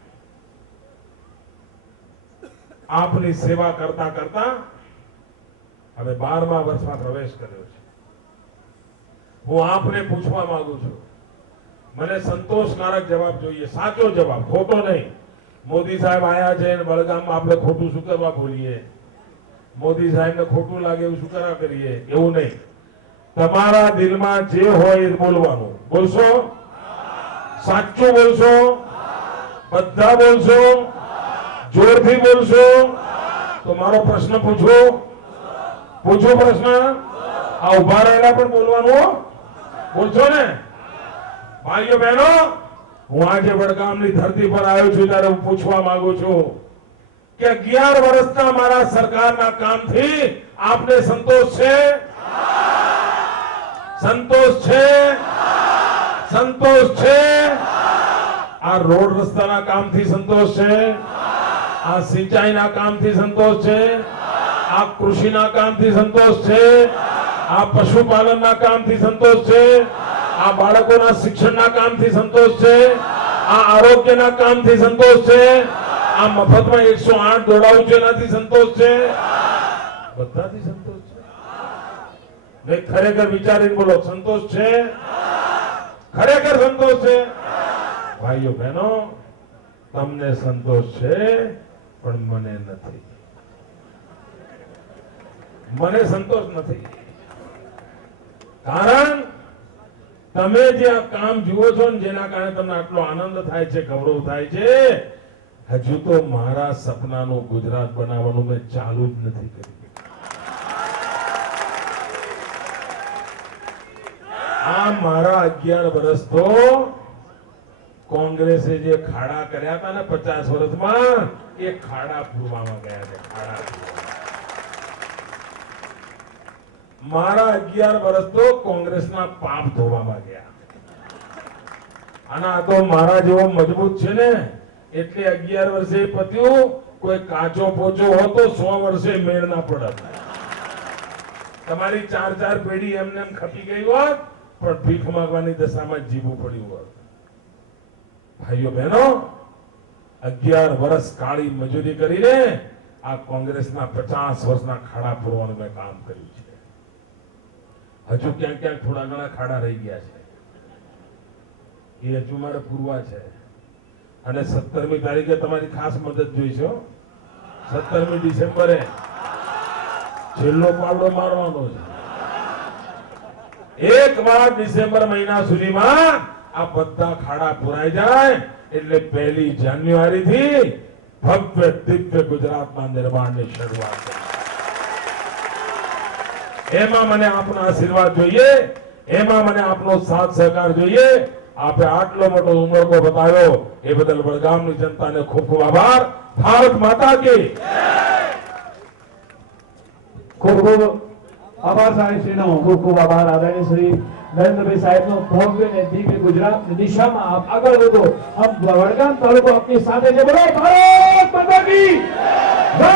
આપની સેવા કરતા કરતા હવે 12મા વર્ષમાં પ્રવેશ કર્યો છે. હું આપને પૂછવા માંગુ છું, મને સંતોષકારક જવાબ જોઈએ, સાચો જવાબ, ખોટો નહીં. મોદી સાહેબ આયા છે અને બળગામમાં આપણે ખોટું શું કરવા બોલીએ, મોદી સાહેબને ખોટું લાગે એવું શું કરવા કરીએ, એવું નહીં. તમારા દિલમાં જે હોય એ બોલવાનું. બોલશો? સાચું બોલશો? બધા બોલશો? જોરથી બોલશો? તો મારો પ્રશ્ન પૂછો પ્રશ્ન. આ ઉભા રહેલા પણ બોલવાનું. બોલશો ને? ભાઈઓ બહેનો, હું આજે વડગામની ધરતી પર આવ્યો છું ત્યારે હું પૂછવા માંગુ છું કે 11 વર્ષના મારા સરકારના કામથી આપને સંતોષ છે? સંતોષ છે? સંતોષ છે? આ રોડ રસ્તાના કામથી સંતોષ છે? આ સિંચાઈના કામથી સંતોષ છે? આ કૃષિના કામથી સંતોષ છે? આ પશુપાલનના કામથી સંતોષ છે? આ બાળકોના શિક્ષણના કામથી સંતોષ છે? આ આરોગ્યના કામથી સંતોષ છે? આ મફતમાં 108 દોડાવું છે એનાથી સંતોષ છે? બધાથી સંતોષ છે? નહીં, ખરેખર વિચારીને બોલો, સંતોષ છે? ખરેખર સંતોષ છે? ભાઈઓ બહેનો, તમને સંતોષ છે પણ મને નથી. મને સંતોષ નથી. કારણ તમે જે આ કામ જુઓ છો ને જેના કારણે તમને આટલો આનંદ થાય છે, ગૌરવ થાય છે, હજુ તો મારા સપનાનું ગુજરાત બનાવવાનું મેં ચાલુ જ નથી કર્યું. આ મારા 11 વર્ષ તો કોંગ્રેસે જે ખાડા કર્યા હતા ને 50 વર્ષમાં, એ ખાડા પૂરવામાં ગયા છે. ખાડા મારા 11 વર્ષ તો કોંગ્રેસના પાપ ધોવામાં ગયા. અને આ તો મારા જેવો મજબૂત છે ને, એટલે 11 વર્ષે પત્યું. કોઈ કાચો પોચો હોતો 100 વર્ષે મેળ ના પડત. તમારી 4 પેઢી એમને એમ ખપી ગઈ હોત, પણ ભીખ માંગવાની દશામાં જીવવું પડ્યું હોત. ભાઈઓ બહેનો, 11 વર્ષ કાળી મજૂરી કરીને આ કોંગ્રેસના 50 વર્ષના ખાડા પૂરવાનું મેં કામ કર્યું છે. હજુ ક્યાંક ક્યાંક થોડા ઘણા ખાડા રહી ગયા છે, એ હજુ મારે પૂરવા છે. અને 17મી તારીખે તમારી ખાસ મદદ જોઈશે. 17મી ડિસેમ્બરે છેલ્લો પાવડો મારવાનો છે. એકવાર ડિસેમ્બર મહિના સુધીમાં આ બધા ખાડા પુરાઈ જાય એટલે 1 જાન્યુઆરી થી ભવ્ય દિવ્ય ગુજરાતના નિર્માણની શરૂઆત થાય. એમાં મને આપના આશીર્વાદ જોઈએ, એમાં મને આપનો સાથ સહકાર જોઈએ. આપે આટલો મોટો ઉમળકો બતાવ્યો એ બદલ વડગામની જનતાને ખૂબ ખૂબ આભાર. ભારત માતા કી ખૂબ ખૂબ આભાર સાહેબશ્રીનો. ખૂબ ખૂબ આભાર આદરણીય શ્રી નરેન્દ્રભાઈ સાહેબનો. ભવ્ય અને દિવ્ય ગુજરાતની દિશામાં આપ આગળ વધો. આપ વડગામ તાલુકો આપની સાથે છે. બોલો ભારત માતા કી જય.